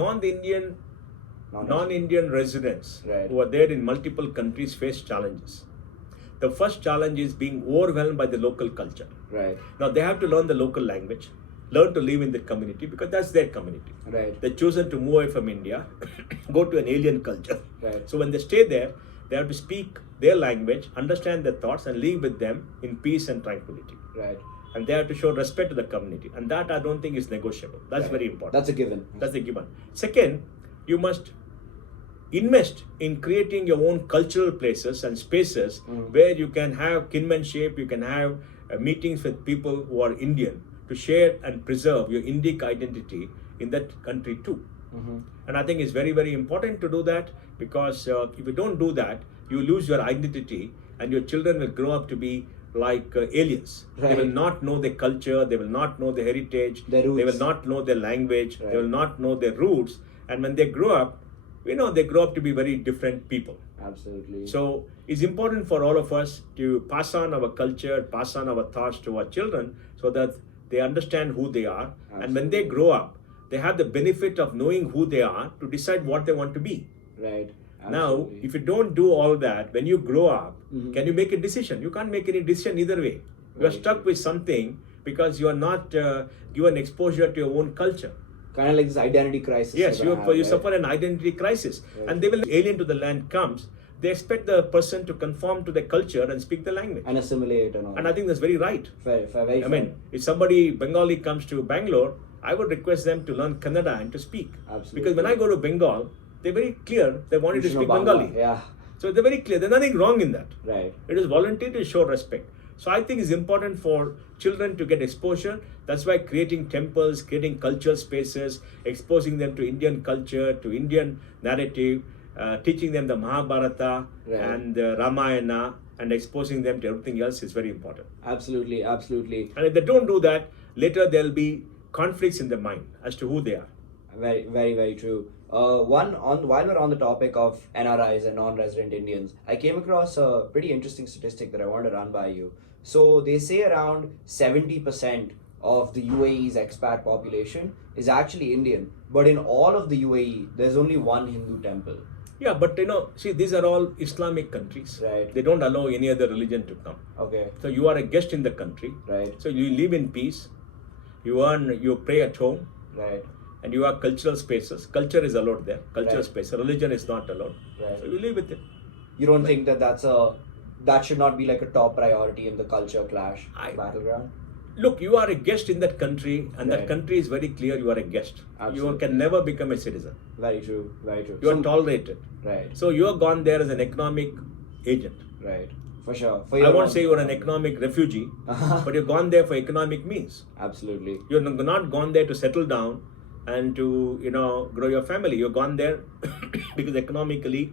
non-Indian residents Right. who are there in multiple countries face challenges. The first challenge is being overwhelmed by the local culture. Right. Now they have to learn the local language, learn to live in the community because that's their community. Right. They've chosen to move away from India, go to an alien culture. Right. So when they stay there, they have to speak their language, understand their thoughts, and live with them in peace and tranquility. Right. And they have to show respect to the community. And that I don't think is negotiable. That's Right. very important. That's a given. That's a given. Second, you must invest in creating your own cultural places and spaces where you can have kinship, you can have meetings with people who are Indian to share and preserve your Indic identity in that country too. And I think it's very, very important to do that because if you don't do that, you lose your identity and your children will grow up to be like aliens. They Right. will not know their culture, they will not know their heritage, Their they will roots. not know their language, Right. they will not know their roots. And when they grow up, they grow up to be very different people. Absolutely. So it's important for all of us to pass on our culture, pass on our thoughts to our children so that they understand who they are. And when they grow up, they have the benefit of knowing who they are to decide what they want to be. Right. Now, Absolutely. if you don't do all that, when you grow up, can you make a decision? You can't make any decision either way. You are Right. stuck with something because you are not given exposure to your own culture. Kind of like this identity crisis. Yes, you're you gonna have, right? suffer an identity crisis. Right. And they will, alien to the land comes, they expect the person to conform to the culture and speak the language. And assimilate and all. And I think that's very right. Fair, very I mean, if somebody Bengali comes to Bangalore, I would request them to learn Kannada and to speak. Absolutely. Because when I go to Bengal, they're very clear. They wanted to Krishna speak Bangla, Bengali. Yeah, So they're very clear. There's nothing wrong in that. right. It is voluntary to show respect. So I think it's important for children to get exposure. That's why creating temples, creating cultural spaces, exposing them to Indian culture, to Indian narrative, teaching them the Mahabharata Right. and the Ramayana, and exposing them to everything else is very important. Absolutely, absolutely. And if they don't do that, later there'll be conflicts in their mind as to who they are. Very, very, very true. While we're on the topic of NRIs and non-resident Indians, I came across a pretty interesting statistic that I wanted to run by you. So they say around 70% of the UAE's expat population is actually Indian, but in all of the UAE, there's only one Hindu temple. Yeah, but see, these are all Islamic countries. Right. They don't allow any other religion to come. Okay. So you are a guest in the country. Right. So you live in peace. You pray at home, Right. and you have cultural spaces. Culture is allowed there. Cultural Right. space. Religion is not allowed. Right. So you live with it. You don't think that should not be like a top priority in the culture clash battleground? Look, you are a guest in that country, and that Right. country is very clear. You are a guest. You Absolutely. can never become a citizen. Very true. Very true. You are So- tolerated. Right. So you are gone there as an economic agent. Right. For sure. For I your won't own- say you are an economic refugee, but you're gone there for economic means. Absolutely. You're not gone there to settle down and to grow your family. You're gone there because economically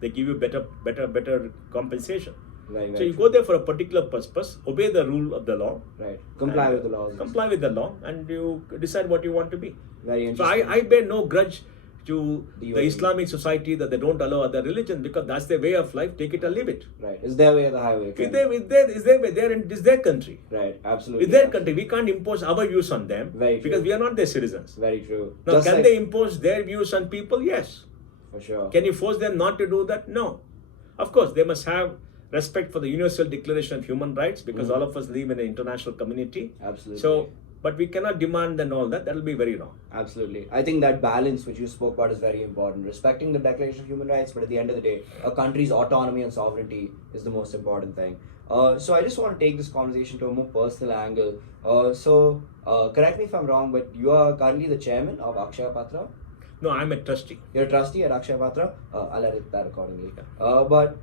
they give you better compensation. Right. So Very you true. go there for a particular purpose, obey the rule of the law, Right. Comply and with the laws. comply with the law, and you decide what you want to be. Very So interesting. I bear no grudge to The the UAE. Islamic society that they don't allow other religion, because that's their way of life. Take it or leave it. Right. It's their way or the highway. It's their country. Right. Absolutely. It's their country. We can't impose our views on them Very true. because we are not their citizens. Very true. Now, Just can like- they impose their views on people? Yes. For sure. Can you force them not to do that? No. Of course, they must have respect for the Universal Declaration of Human Rights, because all of us live in an international community. Absolutely. So, but we cannot demand and all that. That will be very wrong. Absolutely. I think that balance which you spoke about is very important. Respecting the Declaration of Human Rights, but at the end of the day, a country's autonomy and sovereignty is the most important thing. So I just want to take this conversation to a more personal angle. Correct me if I'm wrong, but you are currently the chairman of Akshaya Patra. No, I'm a trustee. You're a trustee at Akshaya Patra. I'll edit that accordingly. But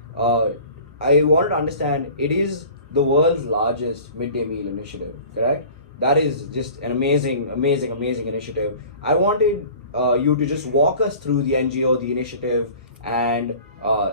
I wanted to understand, it is the world's largest midday meal initiative, correct? That is just an amazing initiative. I wanted you to just walk us through the NGO, the initiative, and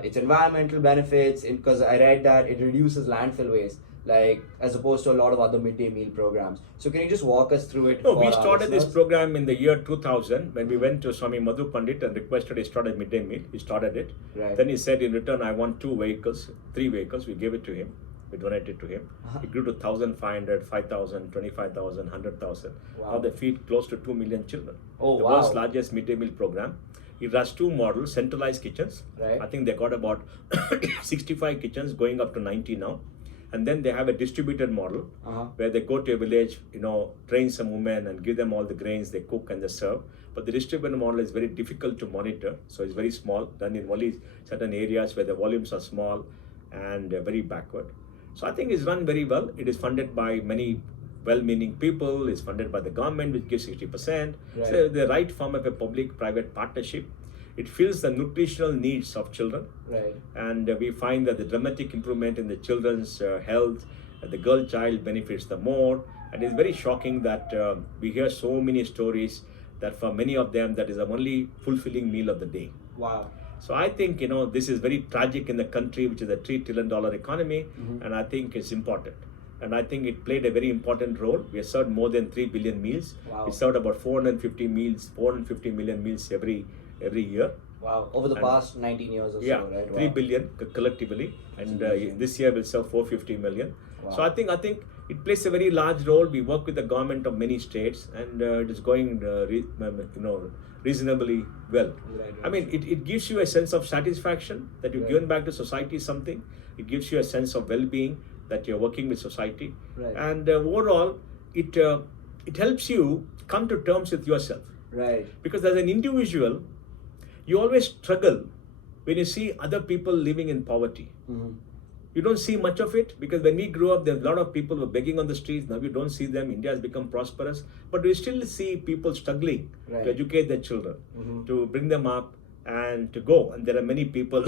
its environmental benefits, because I read that it reduces landfill waste, like as opposed to a lot of other midday meal programs. So can you just walk us through it? No, for we our started this listeners? program in the year 2000 when we went to Swami Madhu Pandit and requested he start a midday meal. He started it. Right. Then he said, in return, I want 3 vehicles. We gave it to him. We donated to him. It grew to 1,500, 5,000, 25,000, 100,000. Wow. Now they feed close to 2 million children. Oh, the wow. world's largest midday meal program. It has 2 models, centralized kitchens. Right. I think they got about 65 kitchens, going up to 90 now. And then they have a distributed model where they go to a village, train some women and give them all the grains, they cook and they serve. But the distributed model is very difficult to monitor, so it's very small, done in only certain areas where the volumes are small and very backward. So I think it's run very well. It is funded by many well-meaning people, it's funded by the government, which gives 60%. Right. So the right form of a public-private partnership. It fills the nutritional needs of children. Right. And we find that the dramatic improvement in the children's health, the girl child benefits the more. And it's very shocking that we hear so many stories that for many of them that is the only fulfilling meal of the day. Wow. So I think this is very tragic in the country, which is a $3 trillion economy, and I think it's important. And I think it played a very important role. We have served more than 3 billion meals. Wow. We served about 450 million meals every year. Wow. Over the past 19 years or Yeah, so, right? 3 Wow. billion collectively, and amazing. this year we'll serve 450 million. Wow. So I think it plays a very large role. We work with the government of many states, and it is going reasonably well. Right, I mean, it gives you a sense of satisfaction that you've Right. given back to society something. It gives you a sense of well-being that you're working with society, Right. and overall, it helps you come to terms with yourself. Right. Because as an individual, you always struggle when you see other people living in poverty. Mhm. You don't see much of it, because when we grew up, there were a lot of people who were begging on the streets. Now you don't see them. India has become prosperous, but we still see people struggling Right. to educate their children, Mhm. to bring them up and to go. And there are many people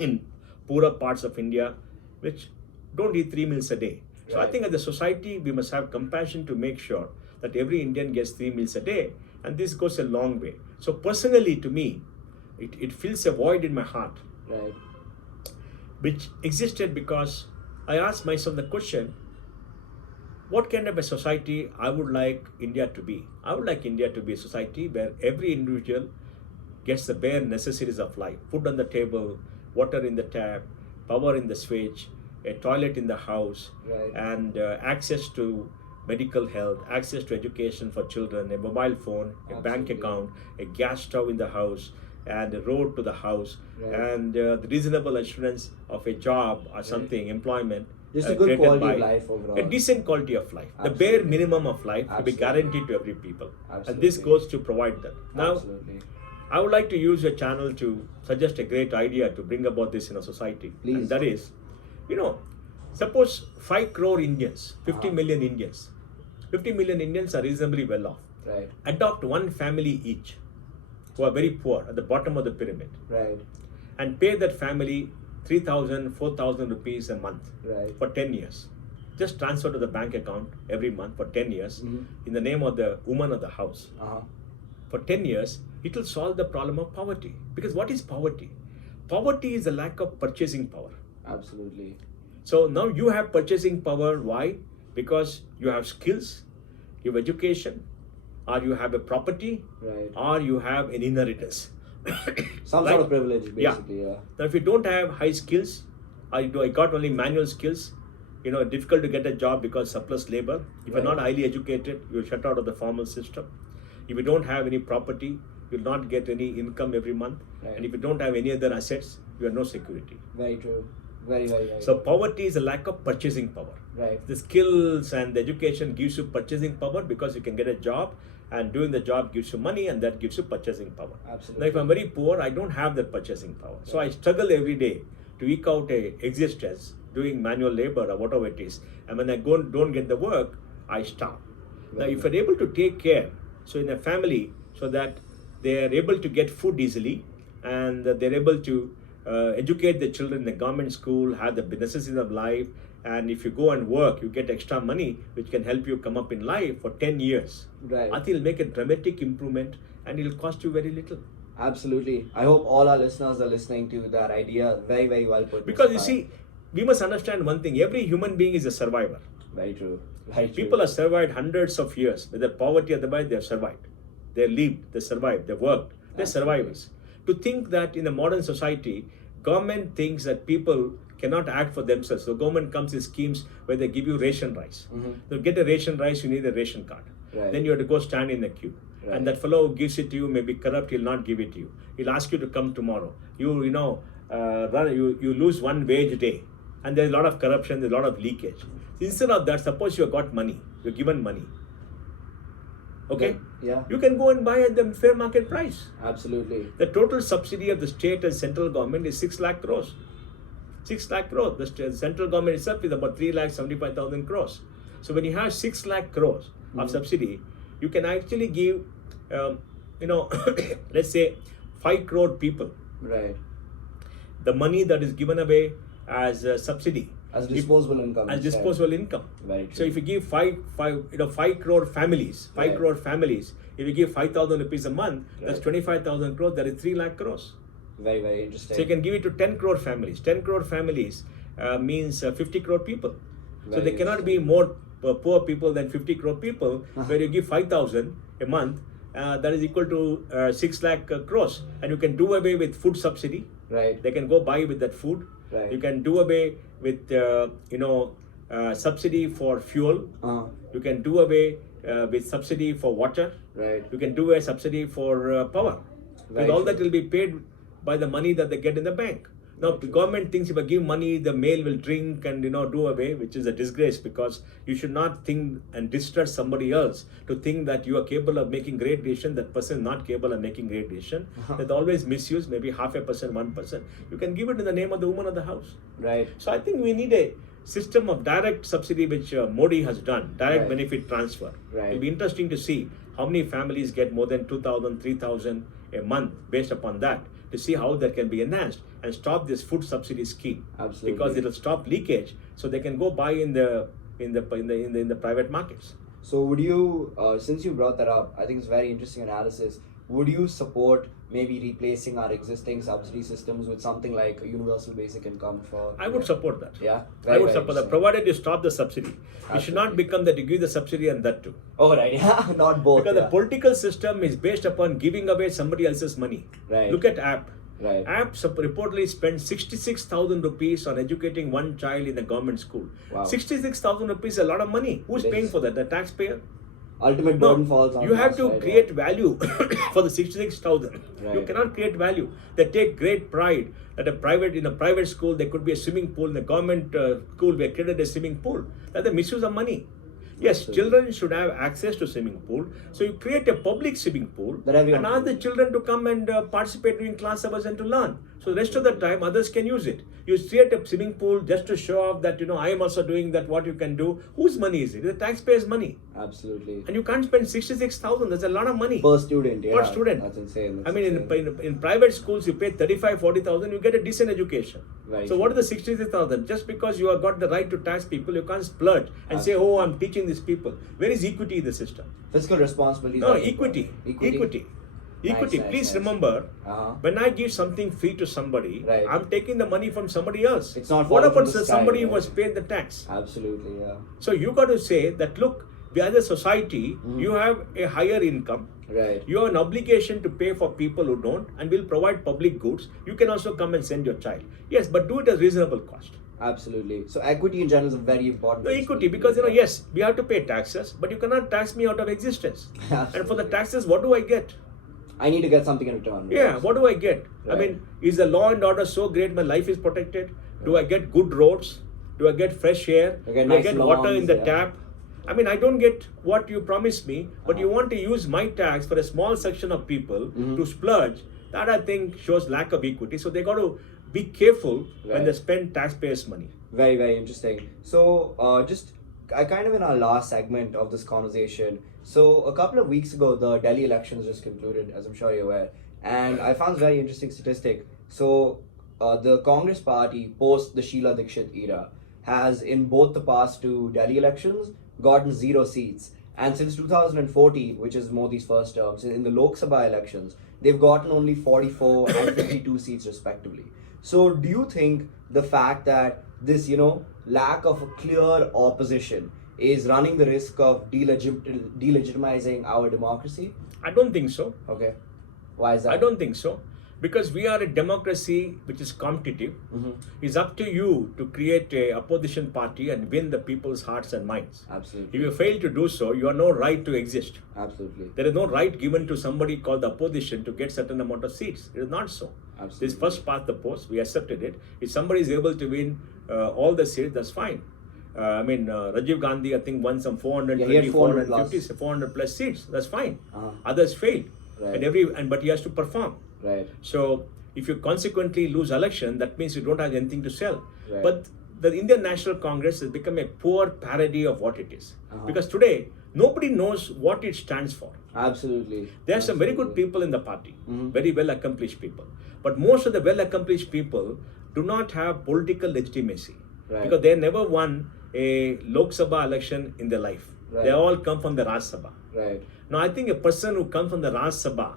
in poorer parts of India which don't eat 3 meals a day. So I Right. think as a society, we must have compassion to make sure that every Indian gets 3 meals a day, and this goes a long way. So personally, to me, it fills a void in my heart, Right. which existed because I asked myself the question, what kind of a society I would like India to be? I would like India to be a society where every individual gets the bare necessities of life: food on the table, water in the tap, power in the switch, a toilet in the house, Right. and access to medical health, access to education for children, a mobile phone, a bank Absolutely. account, a gas stove in the house, and a road to the house, Right. and the reasonable assurance of a job or something, employment. Just a good created quality by of life overall. a decent quality of life, the Absolutely. bare minimum of life to be Absolutely. guaranteed to every people. And this Absolutely. goes to provide that. Now, Absolutely. I would like to use your channel to suggest a great idea to bring about this in a society. Please. And that is, suppose 5 crore Indians, 50 Uh-huh. million Indians, 50 million Indians are reasonably well off. Right. Adopt one family each who are very poor at the bottom of the pyramid Right. and pay that family 3,000, 4,000 rupees a month Right. for 10 years. Just transfer to the bank account every month for 10 years Mhm. in the name of the woman of the house. Uh-huh. For 10 years, it will solve the problem of poverty. Because what is poverty? Poverty is a lack of purchasing power. Absolutely. So now you have purchasing power. Why? Because you have skills, you have education, or you have a property, Right. or you have an inheritance. Some Right? sort of privilege, Yeah. basically. Yeah. Now, if you don't have high skills, or I got only manual skills, difficult to get a job because surplus labor. If you're Right. not highly educated, you're shut out of the formal system. If you don't have any property, you'll not get any income every month. Right. And if you don't have any other assets, you have no security. Very true. Very, very, very. So poverty is a lack of purchasing power. Right. The skills and the education gives you purchasing power because you can get a job, and doing the job gives you money, and that gives you purchasing power. Absolutely. Now, if I'm very poor, I don't have that purchasing power. So I struggle every day to eke out a existence doing manual labor or whatever it is. And when I don't get the work, I starve. Now, Very if you're able to take care, so in a family, so that they are able to get food easily, and they're able to educate the children in the government school, have the necessities of life, and if you go and work, you get extra money which can help you come up in life for 10 years. Right. I think it'll make a dramatic improvement, and it'll cost you very little. Absolutely. I hope all our listeners are listening to that idea. Very, very well put. Because you Mr. see, we must understand one thing: every human being is a survivor. Very true. Very true. People have survived hundreds of years. Whether poverty or otherwise, they have survived. They lived, they survived, they worked. They're Absolutely. survivors. To think that in a modern society, government thinks that people cannot act for themselves. So government comes with schemes where they give you ration rice. Mhm. To get a ration rice, you need a ration card. Right. Then you have to go stand in the queue. Right. And that fellow who gives it to you may be corrupt, he'll not give it to you. He'll ask you to come tomorrow. You lose one wage a day. And there's a lot of corruption, there's a lot of leakage. Instead of that, suppose you have got money, you're given money. Okay? Yeah. You can go and buy at the fair market price. Absolutely. The total subsidy of the state and central government is 6 lakh crores. 6 lakh crores. The central government itself is about 3,75,000 crores. So when you have 6 lakh crores of subsidy, you can actually give, let's say 5 crore people Right. the money that is given away as a subsidy. As disposable income. As right. disposable income. Very true. So if you give 5 crore families, 5 Right. crore families, if you give 5,000 rupees a month, that's Right. 25,000 crores, that is 3 lakh crores. Very, very interesting. So you can give it to 10 crore families. 10 crore families means 50 crore people. So Very there cannot be more poor people than 50 crore people, where you give 5,000 a month, that is equal to 6 lakh crores. And you can do away with food subsidy. Right. They can go buy with that food. Right. You can do away with subsidy for fuel. You can do away with subsidy for water. Right. You can do a subsidy for power. Very Because all true. that will be paid by the money that they get in the bank. Now, the government thinks if I give money, the male will drink and do away, which is a disgrace, because you should not think and distrust somebody else to think that you are capable of making great decision. That person is not capable of making great decision. That always misuse, maybe 0.5%, 1%. You can give it in the name of the woman of the house. Right. So I think we need a system of direct subsidy, which Modi has done, direct Right. benefit transfer. Right. It'll be interesting to see how many families get more than 2,000, 3,000 a month based upon that. to see how that can be enhanced and stop this food subsidy scheme. Absolutely. Because it will stop leakage, so they can go buy in the private markets. So would you, since you brought that up, I think it's very interesting analysis. Would you support maybe replacing our existing subsidy systems with something like a universal basic income for? I would support that. Yeah, I would very support that, interesting. provided you stop the subsidy. It should not Absolutely. become that you give the subsidy and that too. Oh right, yeah, not both. Because yeah. the political system is based upon giving away somebody else's money. Right. Look at app. Right. App reportedly spent 66,000 rupees on educating one child in a government school. Wow. 66,000 rupees is a lot of money. Who's It paying is. for that? The taxpayer? Ultimate No, burden falls on you have us, to right, create yeah. value for the 66,000. You Right. cannot create value. They take great pride that in a private school there could be a swimming pool. In the government school we created a swimming pool. That's the misuse of money. Yes, Absolutely. children should have access to swimming pool. So you create a public swimming pool That everyone and ask can the children to come and participate during class hours and to learn. So the rest of the time others can use it. You create a swimming pool just to show off that I am also doing that. What you can do? Whose money is it? The taxpayers' money. Absolutely. And you can't spend 66,000. That's a lot of money Per student, yeah. per student. That's insane. I That's mean, insane. in private schools, you pay 35,000-40,000, you get a decent education. Right. So what is the 66,000? Just because you have got the right to tax people, you can't splurge and say, Absolutely. "Oh, I'm teaching these people." Where is equity in the system? Fiscal responsibility. No, equity. Equity. Nice, Equity. nice, Please nice. remember, Uh-huh. when I give something free to somebody, Right. I'm taking the money from somebody else. It's not What falling from about the sky, somebody who right? was paid the tax? Absolutely, yeah. So you got to say that, look, we as a society, you have a higher income. Right. You have an obligation to pay for people who don't, and will provide public goods. You can also come and send your child. Yes, but do it at reasonable cost. Absolutely. So equity in general is a very important. No equity, because yes, we have to pay taxes, but you cannot tax me out of existence. And for the taxes, what do I get? I need to get something in return. right? Yeah, what do I get? I Right. mean, is the law and order so great my life is protected? Do I get good roads? Do I get fresh air? You get Do I nice get water in lawns, the yeah. tap? I mean, I don't get what you promised me, but you want to use my tax for a small section of people Mm-hmm. to splurge. That I think shows lack of equity. So they got to be careful when Right. they spend taxpayers' money. Very, very interesting. So, I kind of in our last segment of this conversation. So, a couple of weeks ago, the Delhi elections just concluded, as I'm sure you're aware. And I found a very interesting statistic. So, the Congress party, post the Sheila Dikshit era, has in both the past two Delhi elections gotten 0 seats. And since 2014, which is Modi's first term, in the Lok Sabha elections, they've gotten only 44 and 52 seats respectively. So, do you think the fact that this, lack of a clear opposition is running the risk of delegitimizing our democracy? I don't think so. Okay. Why is that? I don't think so. Because we are a democracy which is competitive. Mm-hmm. It's up to you to create a opposition party and win the people's hearts and minds. Absolutely. If you fail to do so, you have no right to exist. Absolutely. There is no right given to somebody called the opposition to get certain amount of seats. It is not so. Absolutely. This first past the post, we accepted it. If somebody is able to win all the seats, that's fine. Rajiv Gandhi, I think, won some 420, Yeah, he had 400 450, 400 plus seats. That's fine. Uh-huh. Others failed. Right. But he has to perform. Right. So if you consequently lose election, that means you don't have anything to sell. Right. But the Indian National Congress has become a poor parody of what it is. Uh-huh. Because today, nobody knows what it stands for. Absolutely. There are some very good Absolutely. people in the party, Mhm. very well accomplished people. But most of the well accomplished people do not have political legitimacy. Right. Because they never won a Lok Sabha election in their life. Right. They all come from the Raj Sabha. Right. Now, I think a person who comes from the Raj Sabha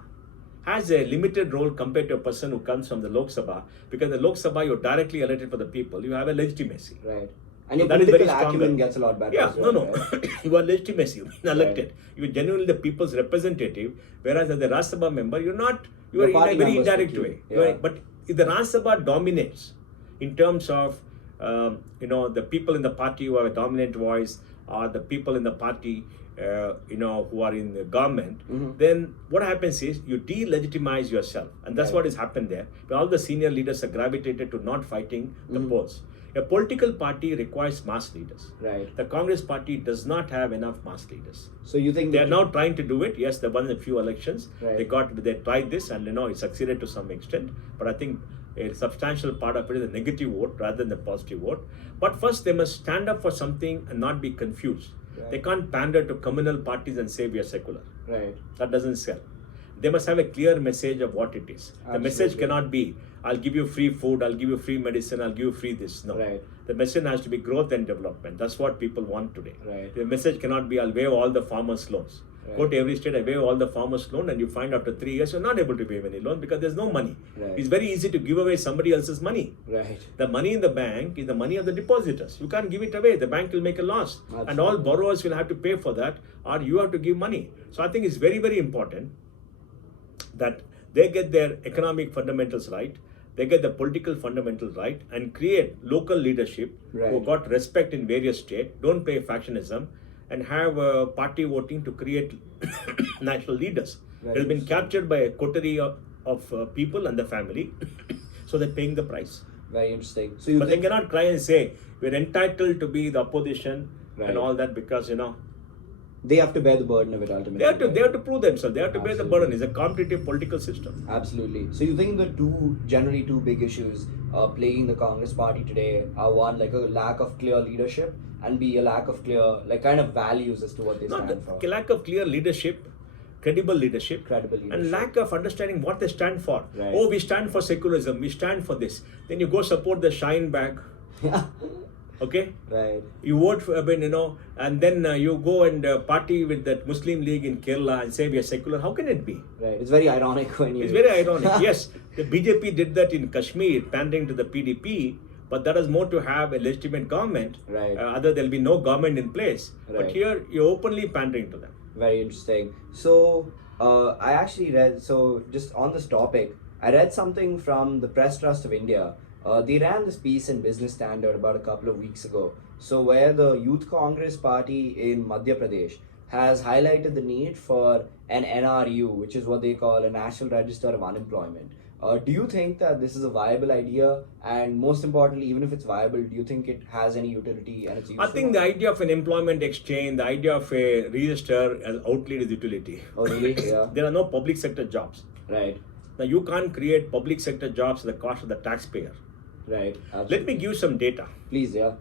has a limited role compared to a person who comes from the Lok Sabha, because the Lok Sabha, you're directly elected for the people, you have a legitimacy. Right. And your That is political very stronger. acumen gets a lot better. Yeah, as well, no. right? You are legitimacy, you've been elected. You're genuinely the people's representative, whereas as the Raj Sabha member, you're not, you Your are in party a very members indirect pick you. way. Yeah. But if the Raj Sabha dominates in terms of, the people in the party who have a dominant voice, or the people in the party who are in the government, Mhm. then what happens is you delegitimize yourself. And that's Right. what has happened there. All the senior leaders are gravitated to not fighting the Mhm. polls. A political party requires mass leaders. Right. The Congress party does not have enough mass leaders. So you think They that are now trying to do it. Yes, they won a few elections. Right. They tried this, and it succeeded to some extent. But I think a substantial part of it is a negative vote rather than the positive vote. But first, they must stand up for something and not be confused. Right. They can't pander to communal parties and say we are secular. Right. That doesn't sell. they must have a clear message of what it is. The message Absolutely. cannot be, I'll give you free food, I'll give you free medicine, I'll give you free this. No. Right. The message has to be growth and development. That's what people want today. Right. The message cannot be, I'll waive all the farmers' loans. Right. Go to every state, I waive all the farmers' loan, and you find after 3 years you're not able to waive any loan because there's no money. Right. It's very easy to give away somebody else's money. Right. The money in the bank is the money of the depositors. You can't give it away. The bank will make a loss. Absolutely. And all borrowers will have to pay for that, or you have to give money. So I think it's very, very important that they get their economic fundamentals right, they get the political fundamentals right, and create local leadership who Right. got respect in various states, don't pay factionism, and have party voting to create national leaders. Right. They've been captured by a coterie of people and the family, so they're paying the price. Very interesting. So you But think they cannot try and say we're entitled to be the opposition Right. and all that because they have to bear the burden of it ultimately? they have to prove themselves. They have to bear the Absolutely. burden. It's a competitive political system. Absolutely. So you think the generally two big issues plaguing the Congress party today are one, like a lack of clear leadership, and B, a lack of clear, like, kind of values as to what they Not stand the for. lack of clear leadership, credible leadership, Credible and leadership. lack of understanding what they stand for. Right. Oh, we stand for secularism. We stand for this. Then you go support the Shine bag. Okay. Right. You vote for, and then you go and party with that Muslim League in Kerala and say we are secular. How can it be? Right. It's very ironic when you. It's very ironic. Yes, the BJP did that in Kashmir, pandering to the PDP, but that is more to have a legitimate government. Right. Other there'll be no government in place. But Right. here you're openly pandering to them. Very interesting. So, I actually read, so just on this topic, I read something from the Press Trust of India. They ran this piece in Business Standard about a couple of weeks ago. So, where the Youth Congress Party in Madhya Pradesh has highlighted the need for an NRU, which is what they call a National Register of Unemployment. Do you think that this is a viable idea? And most importantly, even if it's viable, do you think it has any utility and it's useful? I think the idea of an employment exchange, the idea of a register has outlived its utility. Oh, really? Yeah. There are no public sector jobs. Right. Now you can't create public sector jobs at the cost of the taxpayer. Right. Let me give you some data. Please, yeah.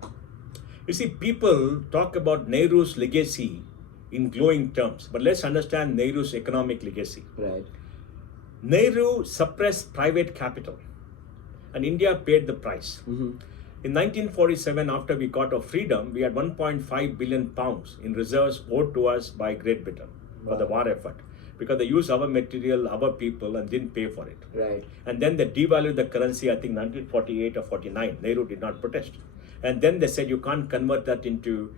You see, people talk about Nehru's legacy in glowing terms, but let's understand Nehru's economic legacy. Right. Nehru suppressed private capital, and India paid the price. Mm-hmm. In 1947, after we got our freedom, we had 1.5 billion pounds in reserves owed to us by Great Britain for the war effort, because they used our material, our people, and didn't pay for it. Right. And then they devalued the currency, I think 1948 or 49. Nehru did not protest. And then they said you can't convert that into,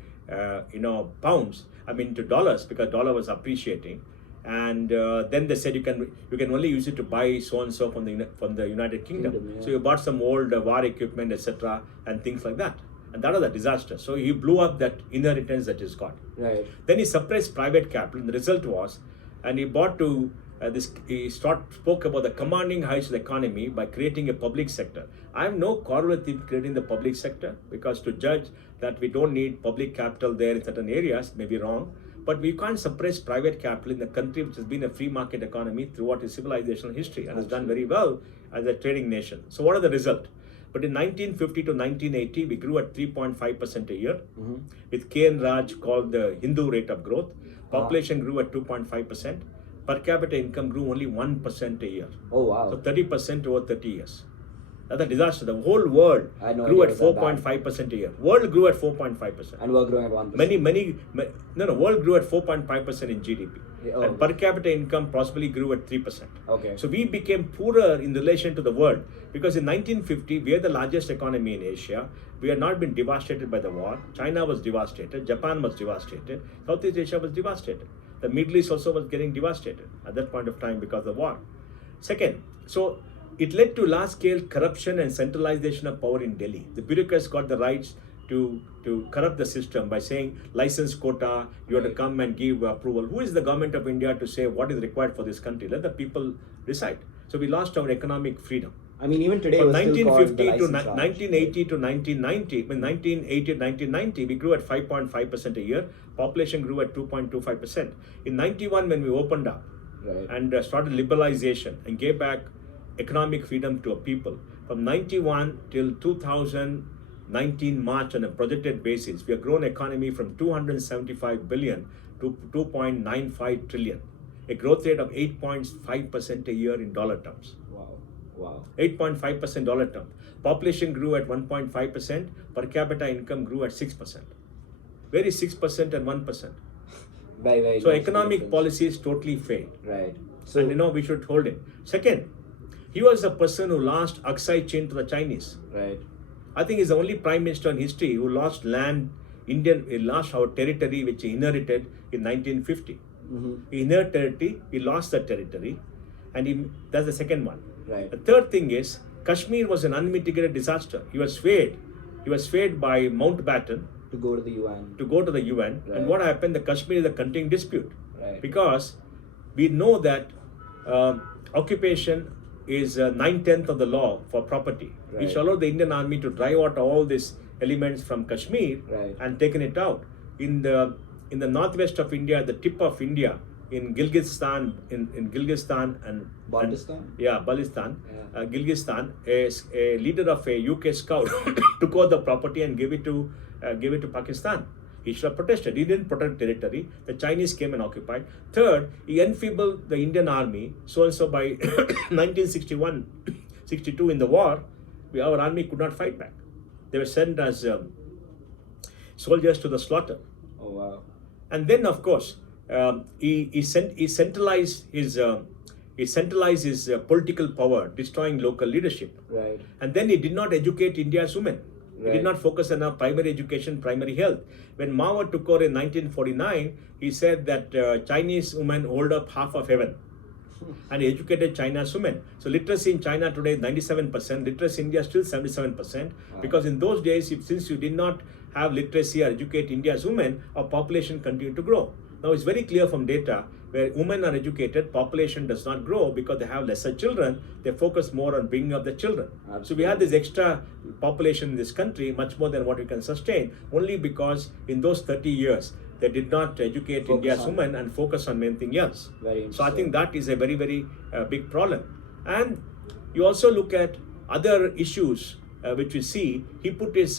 pounds, to dollars, because dollar was appreciating. And then they said you can only use it to buy so and so from the United Kingdom. Yeah. So you bought some old war equipment, etc., and things like that. And that was a disaster. So he blew up that inheritance that he's got. Right. Then he suppressed private capital, and the result was, and he brought to spoke about the commanding heights of the economy by creating a public sector. I have no quarrel with him creating the public sector, because to judge that we don't need public capital there in certain areas may be wrong, but we can't suppress private capital in a country which has been a free market economy throughout its civilizational history and has done very well as a trading nation. So what are the result? But in 1950 to 1980, we grew at 3.5% a year, with K.N. Raj called the Hindu rate of growth. Population grew at 2.5%. Per capita income grew only 1% a year. Oh, wow. So 30% over 30 years. That's a disaster. The whole world I had no grew at idea it was that 4.5% a year. World grew at 4.5%. And we're growing at 1%. World grew at 4.5% in GDP. Yeah, And per capita income possibly grew at 3%. Okay. So we became poorer in relation to the world, because in 1950 we are the largest economy in Asia. We had not been devastated by the war. China was devastated. Japan was devastated. Southeast Asia was devastated. The Middle East also was getting devastated at that point of time because of the war. Second, so it led to large-scale corruption and centralization of power in Delhi. The bureaucrats got the rights to corrupt the system by saying license quota, you have to come and give approval. Who is the government of India to say what is required for this country? Let the people decide. So we lost our economic freedom. I mean, even today, From it was still called the 1950 to license charge, 1980 to 1990, when 1980 to 1990, we grew at 5.5% a year. Population grew at 2.25%. In 91, when we opened up Right. and started liberalization and gave back economic freedom to our people, from 91 till 2019 March on a projected basis, we have grown economy from 275 billion to 2.95 trillion. a growth rate of 8.5% a year in dollar terms. Wow. 8.5% dollar term. Population grew at 1.5%, per capita income grew at 6%. Where is 6% and 1%? Very So noticeable economic difference. policies totally failed. Right. So And we should hold him. Second, he was the person who lost Aksai Chin to the Chinese. right. I think he's the only prime minister in history who lost land, he lost our territory which he inherited in 1950. He inherited territory, he lost that territory, and that's the second one. Right. The third thing is, Kashmir was an unmitigated disaster. He was swayed by Mountbatten To go to the UN. to go to the UN. Right. And what happened? The Kashmir is a continuing dispute. Right. Because we know that occupation is 9/10 of the law for property. Right. Which allowed the Indian Army to drive out all these elements from Kashmir Right. and taken it out. In the northwest of India, the tip of India, in Gilgistan, in Gilgistan and Baltistan? Baltistan, Yeah. Gilgistan, a leader of a UK scout took out the property and gave it to Pakistan. He should have protested. He didn't protect territory. The Chinese came and occupied. Third, he enfeebled the Indian army. So and so by 1961, 62 in the war, our army could not fight back. They were sent as soldiers to the slaughter. Oh wow. And then, of course, he centralized his political power, destroying local leadership. Right. And then he did not educate India's women. He Right. did not focus on primary education, primary health. When Mao took over in 1949, he said that Chinese women hold up half of heaven. And he educated China's women. So literacy in China today is 97%. Literacy in India is still 77%. Wow. Because in those days, since you did not have literacy or educate India's women, our population continued to grow. Now it's very clear from data where women are educated, population does not grow because they have lesser children. They focus more on bringing up the children. So we have this extra population in this country, much more than what we can sustain, only because in those 30 years, they did not educate Focus India's on- women and focus on anything else. Very So I interesting. think that is a very, very big problem. And you also look at other issues which we see. He put his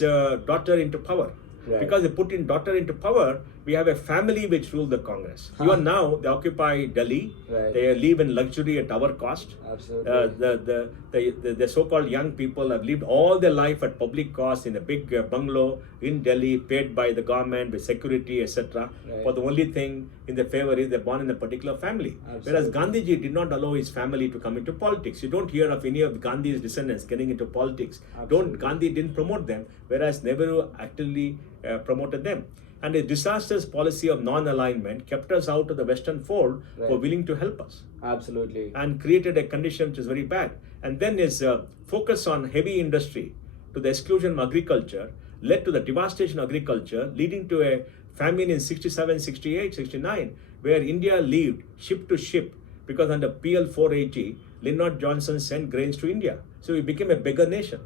daughter into power. Right. Because he put in daughter into power, we have a family which rule the Congress. Even now, they occupy Delhi. Right. They live in luxury at our cost. Absolutely. The so-called young people have lived all their life at public cost in a big bungalow in Delhi, paid by the government with security, etc. Right. For the only thing in their favor is they're born in a particular family. Whereas Absolutely. Gandhiji did not allow his family to come into politics. You don't hear of any of Gandhi's descendants getting into politics. Absolutely. Gandhi didn't promote them, whereas Nehru actively promoted them. And a disastrous policy of non-alignment kept us out of the Western fold, Right. were willing to help us, Absolutely. and created a condition which is very bad. And then his focus on heavy industry to the exclusion of agriculture led to the devastation of agriculture, leading to a famine in 67, 68, 69, where India lived ship to ship because under PL 480, Lyndon Johnson sent grains to India. So we became a beggar nation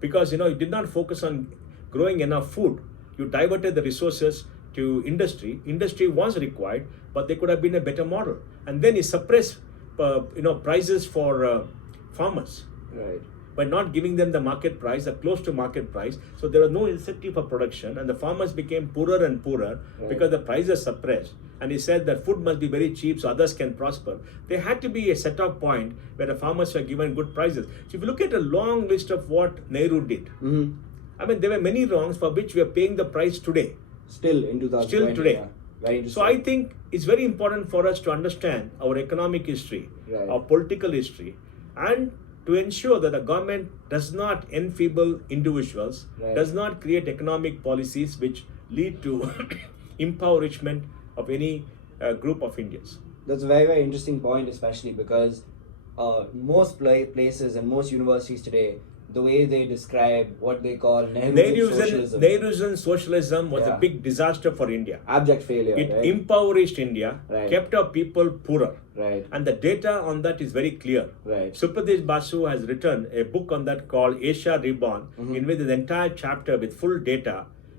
because you did not focus on growing enough food. You diverted the resources to industry. Industry was required, but there could have been a better model. And then he suppressed, prices for farmers Right. by not giving them the market price or close to market price. So there was no incentive for production, and the farmers became poorer and poorer because the prices suppressed. And he said that food must be very cheap so others can prosper. There had to be a set-off point where the farmers were given good prices. So if you look at a long list of what Nehru did, I mean, there were many wrongs for which we are paying the price today. Still in 2020. Still today. Yeah. Very interesting. So I think it's very important for us to understand our economic history, Right. our political history, and to ensure that the government does not enfeeble individuals, Right. does not create economic policies which lead to impoverishment of any group of Indians. That's a very interesting point, especially because most places and most universities today, the way they describe what they call Nehruvian socialism, Nehruvian socialism was a Yeah. big disaster for India. abject failure, It right? impoverished India, Right. kept our people poorer. Right. And the data on that is very clear. Right. Supradesh Basu has written a book on that called Asia Reborn, in which the entire chapter with full data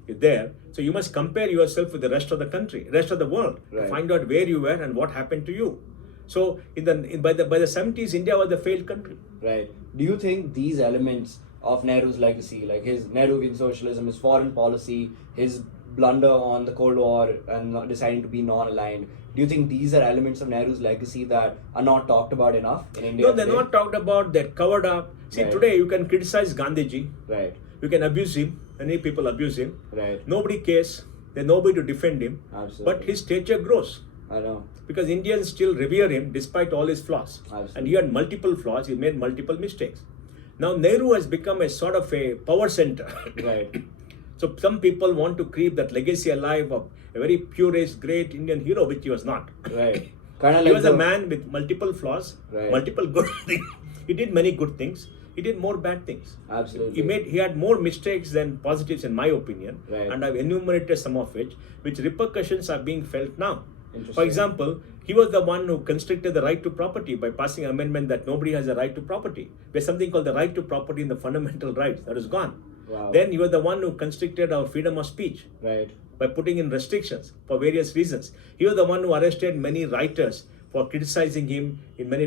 is there. So you must compare yourself with the rest of the country, rest of the world, to Right. find out where you were and what happened to you. So by the 70s, India was a failed country. Right. Do you think these elements of Nehru's legacy, like his Nehruvian socialism, his foreign policy, his blunder on the Cold War and deciding to be non-aligned. Do you think these are elements of Nehru's legacy that are not talked about enough in India? No, they're today? not talked about, they're covered up. See, Right. today you can criticize Gandhiji, Right, you can abuse him, many people abuse him. right, Nobody cares, there's nobody to defend him. absolutely. But his stature grows I know. because Indians still revere him despite all his flaws. Absolutely. And he had multiple flaws, he made multiple mistakes. Now, Nehru has become a sort of a power center. Right, So, some people want to keep that legacy alive of a very purist, great Indian hero, which he was not. right. Kind of He like was a man with multiple flaws, Right. multiple good things. He did many good things. He did more bad things. Absolutely. He had more mistakes than positives, in my opinion. Right. And I've enumerated some of which repercussions are being felt now. Interesting. For example, he was the one who constricted the right to property by passing an amendment that nobody has a right to property. There's something called the right to property in the fundamental rights that is gone. Wow. Then he was the one who constricted our freedom of speech Right. by putting in restrictions for various reasons. He was the one who arrested many writers for criticizing him,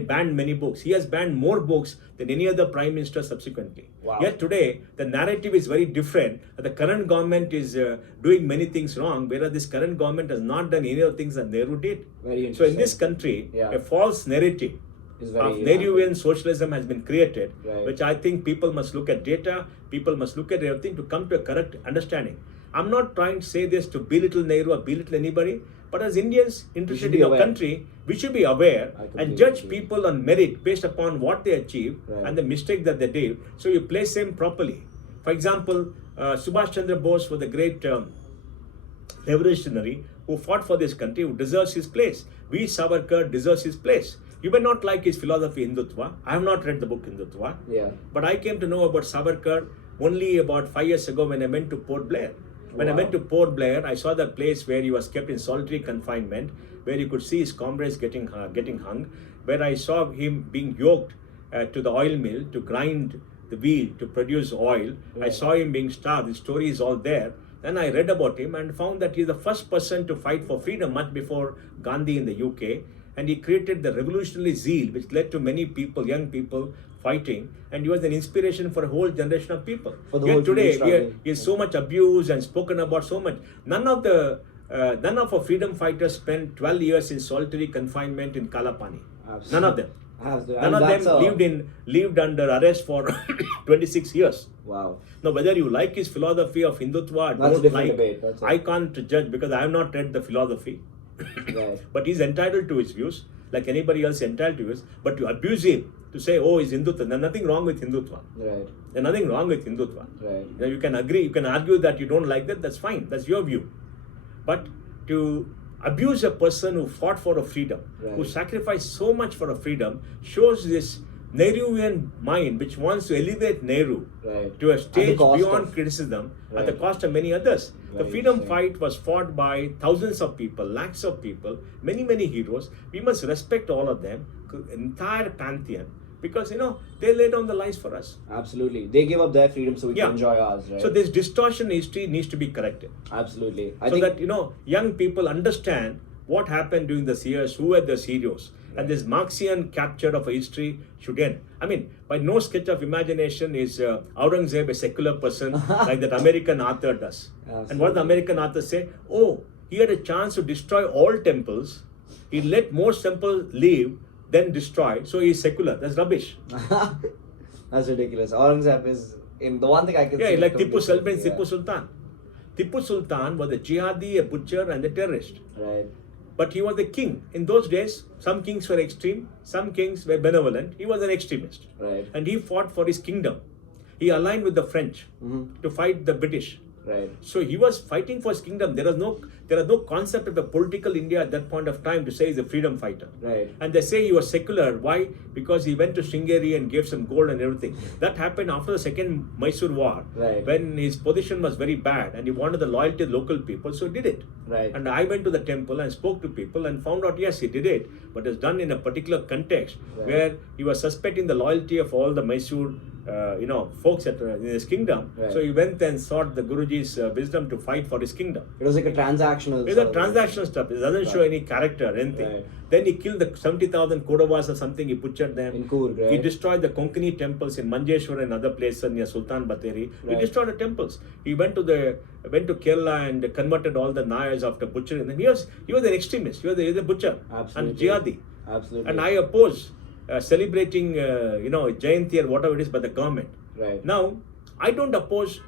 banned many books. He has banned more books than any other prime minister subsequently. Wow. Yet today, the narrative is very different. The current government is doing many things wrong, whereas this current government has not done any of the things that Nehru did. Very So interesting. in this country, Yeah. a false narrative Is of very Nehruvian socialism has been created, Right. which I think people must look at data, people must look at everything to come to a correct understanding. I'm not trying to say this to belittle Nehru or belittle anybody, but as Indians interested be in our aware. country, we should be aware I completely and judge agree. people on merit based upon what they achieve Right. and the mistake that they did. So you place them properly. For example, Subhash Chandra Bose was the great revolutionary who fought for this country, who deserves his place. Veer Savarkar deserves his place. You may not like his philosophy Hindutva. I have not read the book Hindutva. Yeah. But I came to know about Savarkar only about 5 years ago when I went to Port Blair. When I Wow. went to Port Blair, I saw the place where he was kept in solitary confinement, where you could see his comrades getting hung, where I saw him being yoked to the oil mill to grind the wheel to produce oil. I Right. saw him being starved. The story is all there. Then I read about him and found that he's the first person to fight for freedom much before Gandhi in the UK. And he created the revolutionary zeal, which led to many people, young people, fighting. And he was an inspiration for a whole generation of people. For the Yet whole today, freedom struggle. he is so much abused and spoken about so much. None of our freedom fighters spent 12 years in solitary confinement in Kalapani. Absolutely. None of them. Absolutely. None And of them that's lived under arrest for 26 years. Wow. Now, whether you like his philosophy of Hindutva or That's a don't different like, debate, that's it. I can't judge because I have not read the philosophy. Right. But he's entitled to his views, like anybody else entitled to his. But to abuse him, to say, oh, he's Hindutva, there's nothing wrong with Hindutva. Right. There's nothing wrong with Hindutva. Right. Now, you can agree, you can argue that you don't like that, that's fine, that's your view. But to abuse a person who fought for a freedom, who Right. sacrificed so much for a freedom, shows this Nehruvian mind which wants to elevate Nehru Right. to a At the stage cost beyond of- criticism at Right. the cost of many others. The Very freedom interesting. fight was fought by thousands of people, lakhs of people, many heroes. We must respect all of them, entire pantheon, because they laid down the lives for us. Absolutely. They give up their freedom so we Yeah. can enjoy ours, right? So this distortion in history needs to be corrected. Absolutely. I So think that young people understand what happened during these years, who were those heroes, and this Marxian capture of a history should end. I mean, by no sketch of imagination is Aurangzeb a secular person like that American author does. And what the American author say? Oh, he had a chance to destroy all temples. He let more temples live than destroy, so he is secular. That's rubbish. that's ridiculous. Aurangzeb is in the one thing I can Yeah, say like Tipu completely, Sultan. Tipu Sultan. Tipu Sultan was a jihadi, a butcher, and a terrorist. Right. But he was the king. In those days, some kings were extreme, some kings were benevolent. He was an extremist. Right. And he fought for his kingdom. He aligned with the French Mhm. to fight the British. Right. So he was fighting for his kingdom. There is no concept of a political India at that point of time to say he's a freedom fighter. Right. And they say he was secular. Why? Because he went to Sringeri and gave some gold and everything. That happened after the second Mysore war, Right. when his position was very bad and he wanted the loyalty of the local people, so he did it. Right. And I went to the temple and spoke to people and found out, yes, he did it, but it's done in a particular context Right. where he was suspecting the loyalty of all the Mysore, folks in his kingdom. Right. So he went and sought the Guruji's wisdom to fight for his kingdom. It was like a transaction transactional. It's sort a of transactional stuff. It doesn't show Right. any character or anything. Right. Then he killed the 70,000 Kodavas or something. He butchered them. In Coorg, right? He destroyed the Konkani temples in Manjeshwar and other places near Sultan Bateri. He Right. destroyed the temples. He went to Kerala and converted all the Nayars after butchering them. He was an extremist. He was a butcher Absolutely. and jihadi. Absolutely. And I oppose celebrating Jayanti or whatever it is by the government. Right. Now, I don't oppose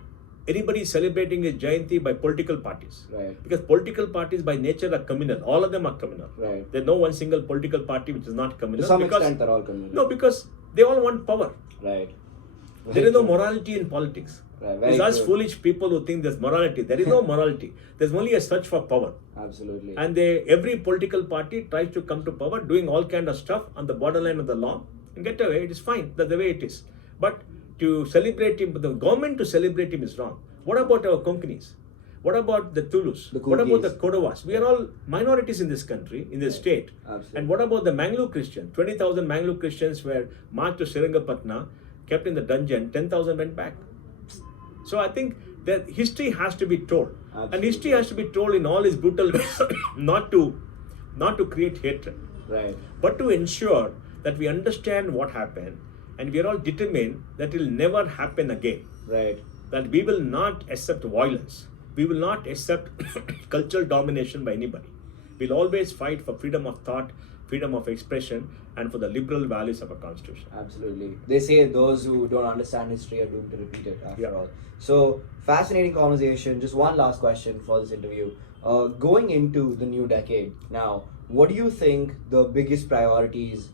anybody celebrating his Jayanti by political parties. Right. Because political parties by nature are communal. All of them are communal. Right. There's no one single political party which is not communal. To some because, extent, they're all communal. No, because they all want power. Right. There is no morality in politics. Right, very It's us true. foolish people who think there's morality. There is no morality. There's only a search for power. Absolutely. And every political party tries to come to power doing all kind of stuff on the borderline of the law and get away. It is fine. That's the way it is. But to celebrate him, the government to celebrate him is wrong. What about our Konkanis? What about the Tulus? The What about the Kookies? Kodavas? We are all minorities in this country, in this state. Absolutely. And what about the Mangalore Christians? 20,000 Mangalore Christians were marched to Srirangapatna, kept in the dungeon, 10,000 went back. So I think that history has to be told. And Absolutely. history has to be told in all its brutalness, not to create hatred, Right. but to ensure that we understand what happened and we are all determined that it will never happen again. Right. That we will not accept violence. We will not accept cultural domination by anybody. We'll always fight for freedom of thought, freedom of expression, and for the liberal values of our constitution. Absolutely. They say those who don't understand history are doomed to repeat it after Yeah. all. So, fascinating conversation. Just one last question for this interview. Going into the new decade now, what do you think the biggest priorities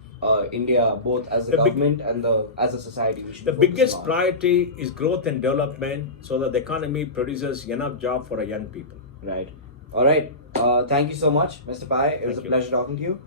India, both as a government and as a society, we should The be focusing biggest on? priority is growth and development so that the economy produces enough job for our young people. Right. All right. Thank you so much, Mr. Pai. It was a Thank you. pleasure talking to you.